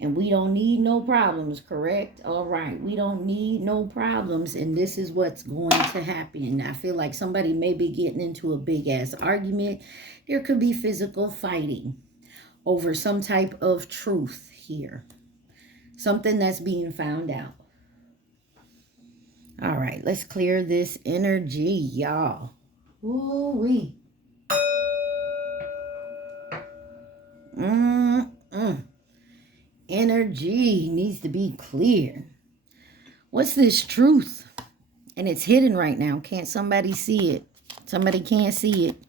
And we don't need no problems, correct? All right. We don't need no problems. And this is what's going to happen. I feel like somebody may be getting into a big-ass argument. There could be physical fighting over some type of truth here. Something that's being found out. All right. Let's clear this energy, y'all. Ooh-wee. Energy needs to be clear. What's this truth? And it's hidden right now. Can't somebody see it? Somebody can't see it.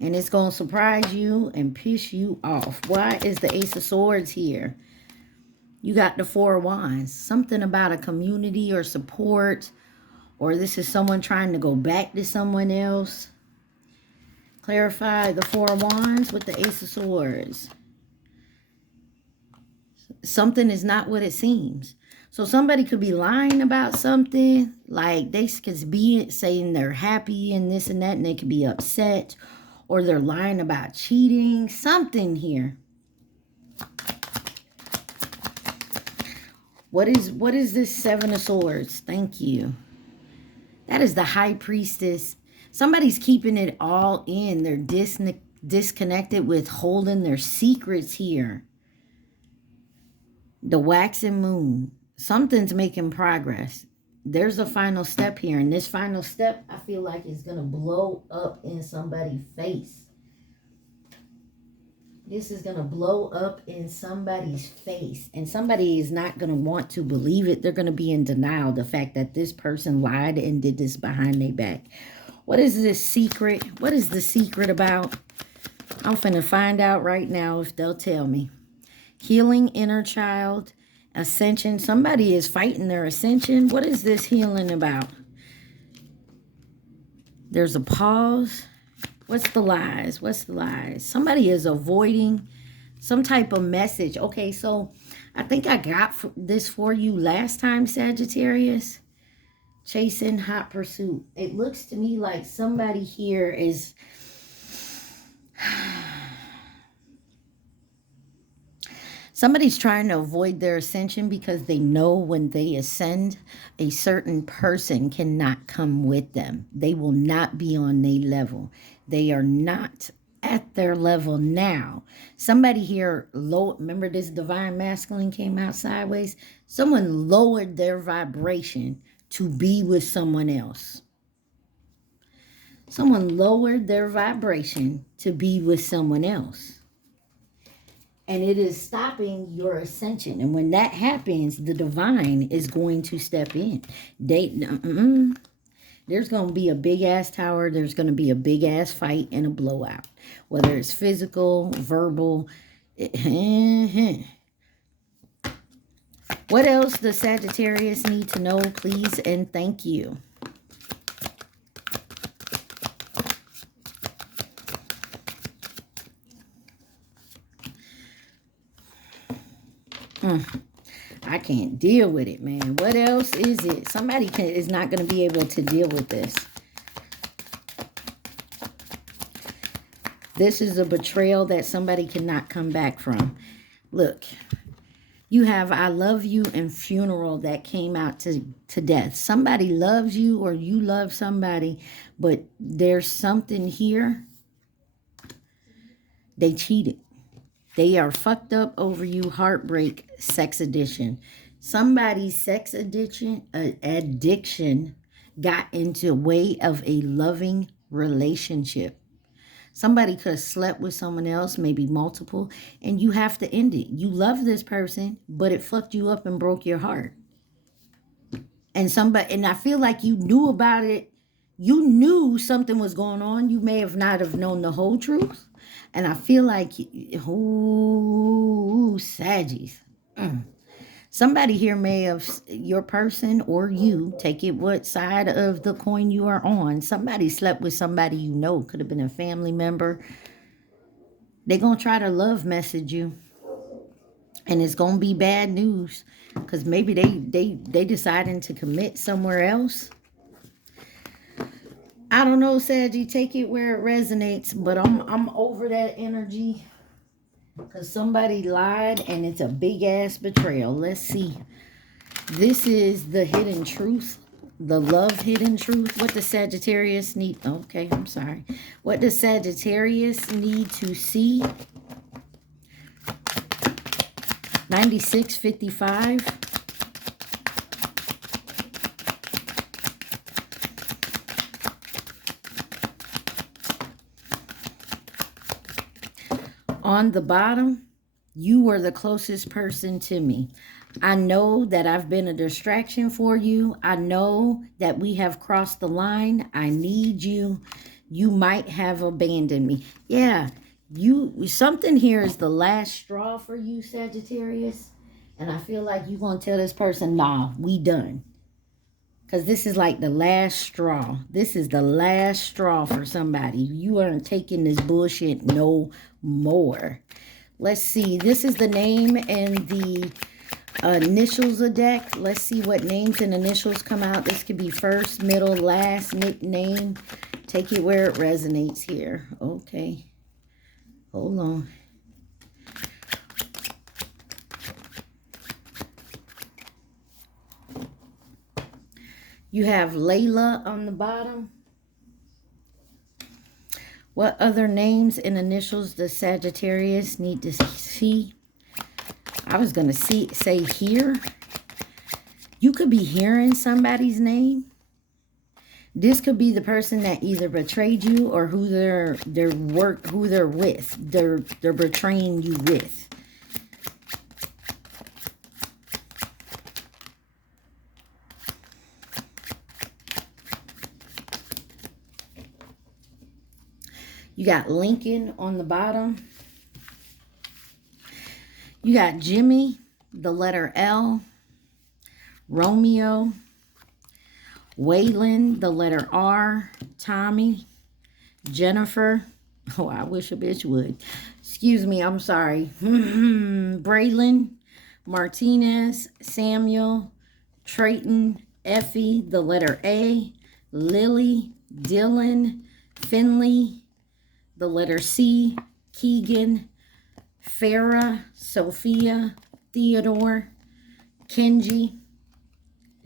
And it's going to surprise you and piss you off. Why is the Ace of Swords here? You got the Four of Wands. Something about a community or support. Or this is someone trying to go back to someone else. Clarify the Four of Wands with the Ace of Swords. Something is not what it seems. So somebody could be lying about something. Like they could be saying they're happy and this and that. And they could be upset. Or they're lying about cheating. Something here. What is this Seven of Swords? Thank you. That is the High Priestess. Somebody's keeping it all in. They're disconnected with holding their secrets here. The waxing moon. Something's making progress. There's a final step here. And this final step, I feel like, is going to blow up in somebody's face. This is going to blow up in somebody's face. And somebody is not going to want to believe it. They're going to be in denial. The fact that this person lied and did this behind their back. What is this secret? What is the secret about? I'm finna find out right now if they'll tell me. Healing inner child. Ascension. Somebody is fighting their ascension. What is this healing about? There's a pause. What's the lies? What's the lies? Somebody is avoiding some type of message. Okay, so I think I got this for you last time, Sagittarius. Chasing hot pursuit. It looks to me like somebody here is... Somebody's trying to avoid their ascension because they know when they ascend, a certain person cannot come with them. They will not be on their level. They are not at their level now. Somebody here, remember this divine masculine came out sideways? Someone lowered their vibration to be with someone else. Someone lowered their vibration to be with someone else. And it is stopping your ascension. And when that happens, the divine is going to step in. There's going to be a big-ass tower. There's going to be a big-ass fight and a blowout. Whether it's physical, verbal. What else does Sagittarius need to know, please, and thank you? I can't deal with it, man. What else is it? Somebody is not going to be able to deal with this. This is a betrayal that somebody cannot come back from. Look, you have I love you and funeral that came out to death. Somebody loves you or you love somebody, but there's something here. They cheated. They are fucked up over you. Heartbreak, sex addiction. Somebody's sex addiction got into the way of a loving relationship. Somebody could have slept with someone else, maybe multiple, and you have to end it. You love this person, but it fucked you up and broke your heart. And I feel like you knew about it. You knew something was going on. You may have not have known the whole truth. And I feel like, ooh, Saggies. Somebody here may have, your person or you, take it what side of the coin you are on. Somebody slept with somebody you know. Could have been a family member. They're going to try to love message you. And it's going to be bad news. Because maybe they deciding to commit somewhere else. I don't know, Saggy. Take it where it resonates. But I'm over that energy. Because somebody lied and it's a big ass betrayal. Let's see. This is the hidden truth. The love hidden truth. What does Sagittarius need? Okay, I'm sorry. What does Sagittarius need to see? 9655. On the bottom, you were the closest person to me. I know that I've been a distraction for you. I know that we have crossed the line. I need you. You might have abandoned me. Yeah, something here is the last straw for you, Sagittarius. And I feel like you're going to tell this person, nah, we done. Because this is like the last straw. This is the last straw for somebody. You aren't taking this bullshit no more. Let's see. This is the name and the initials of deck. Let's see what names and initials come out. This could be first, middle, last, nickname. Take it where it resonates here. Okay. Hold on. You have Layla on the bottom. What other names and initials does Sagittarius need to see? I was going to say here. You could be hearing somebody's name. This could be the person that either betrayed you or who they're with. They're betraying you with. You got Lincoln on the bottom. You got Jimmy, the letter L. Romeo. Waylon, the letter R. Tommy. Jennifer. Oh, I wish a bitch would. Excuse me, I'm sorry. Braylon. Martinez. Samuel. Trayton. Effie, the letter A. Lily. Dylan. Finley, the letter C. Keegan. Farah. Sophia. Theodore. Kenji.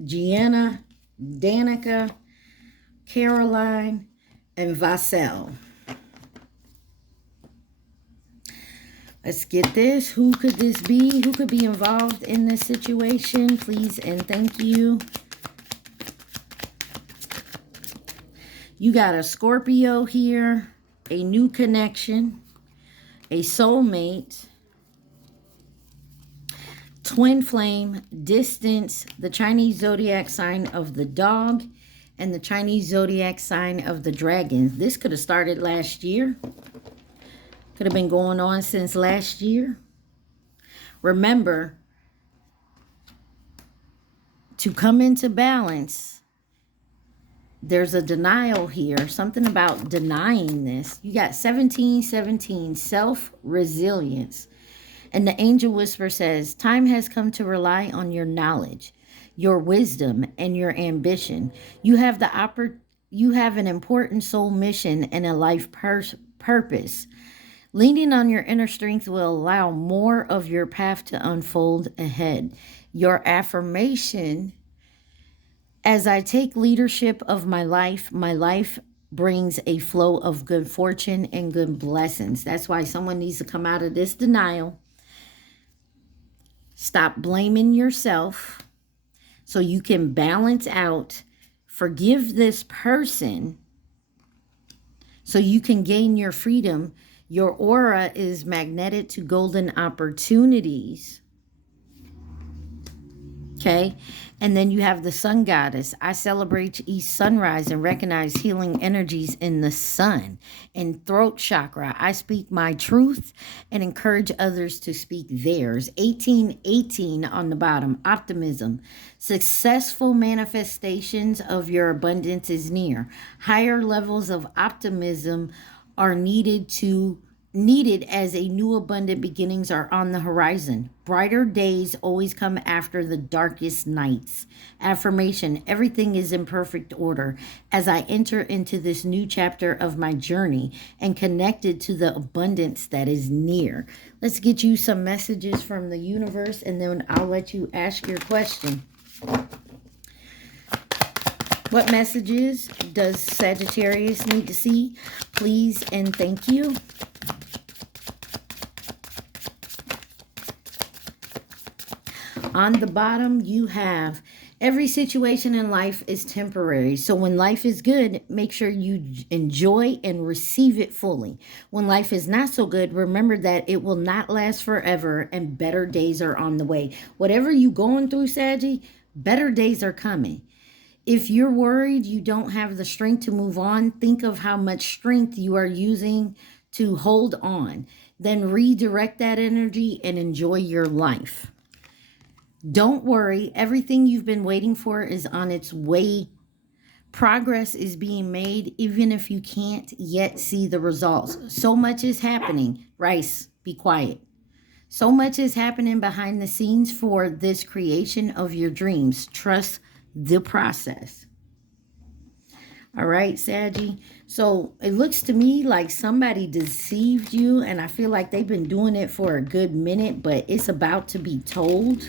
Gianna. Danica. Caroline. And Vassell. Let's get this. Who could this be? Who could be involved in this situation? Please and thank you. You got a Scorpio here, a new connection, a soulmate, twin flame, distance, the Chinese zodiac sign of the dog, and the Chinese zodiac sign of the dragon. This could have started last year. Could have been going on since last year. Remember, to come into balance, there's a denial here. Something about denying this. You got 1717, self-resilience. And the angel whisper says, time has come to rely on your knowledge, your wisdom, and your ambition. You have an important soul mission and a life purpose. Leaning on your inner strength will allow more of your path to unfold ahead. Your affirmation: as I take leadership of my life brings a flow of good fortune and good blessings. That's why someone needs to come out of this denial. Stop blaming yourself so you can balance out. Forgive this person so you can gain your freedom. Your aura is magnetic to golden opportunities. Okay, and then you have the sun goddess. I celebrate each sunrise and recognize healing energies in the sun. And throat chakra, I speak my truth and encourage others to speak theirs. 1818 on the bottom, optimism. Successful manifestations of your abundance is near. Higher levels of optimism are needed as a new abundant beginnings are on the horizon. Brighter days always come after the darkest nights. Affirmation: everything is in perfect order as I enter into this new chapter of my journey and connected to the abundance that is near. Let's get you some messages from the universe, and then I'll let you ask your question. What messages does Sagittarius need to see? Please and thank you. On the bottom, you have every situation in life is temporary. So when life is good, make sure you enjoy and receive it fully. When life is not so good, remember that it will not last forever and better days are on the way. Whatever you're going through, Saggy, better days are coming. If you're worried you don't have the strength to move on, think of how much strength you are using to hold on. Then redirect that energy and enjoy your life. Don't worry, everything you've been waiting for is on its way. Progress is being made even if you can't yet see the results. So much is happening. Rice, be quiet. So much is happening behind the scenes for this creation of your dreams. Trust the process. All right, Saggy. So it looks to me like somebody deceived you, and I feel like they've been doing it for a good minute, but it's about to be told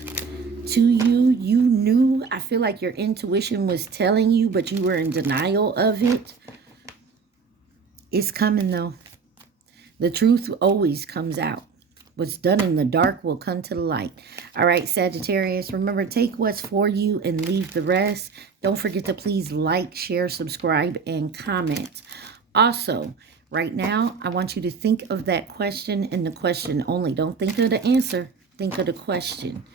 to you. You knew. I feel like your intuition was telling you, but you were in denial of it. It's coming, though. The truth always comes out. What's done in the dark will come to the light. All right, Sagittarius, remember, take what's for you and leave the rest. Don't forget to please like, share, subscribe, and comment. Also, right now, I want you to think of that question and the question only. Don't think of the answer. Think of the question.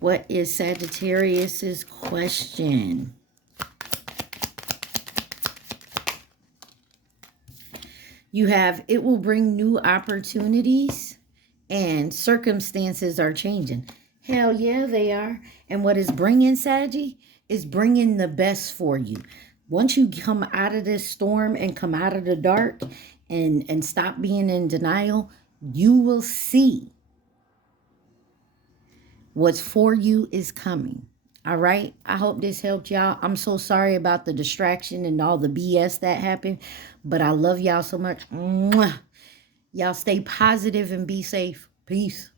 What is Sagittarius's question? You have, it will bring new opportunities and circumstances are changing. Hell yeah, they are. And what is bringing, Saggy, is bringing the best for you. Once you come out of this storm and come out of the dark and stop being in denial, you will see what's for you is coming. All right. I hope this helped y'all. I'm so sorry about the distraction and all the BS that happened, but I love y'all so much. Mwah. Y'all stay positive and be safe. Peace.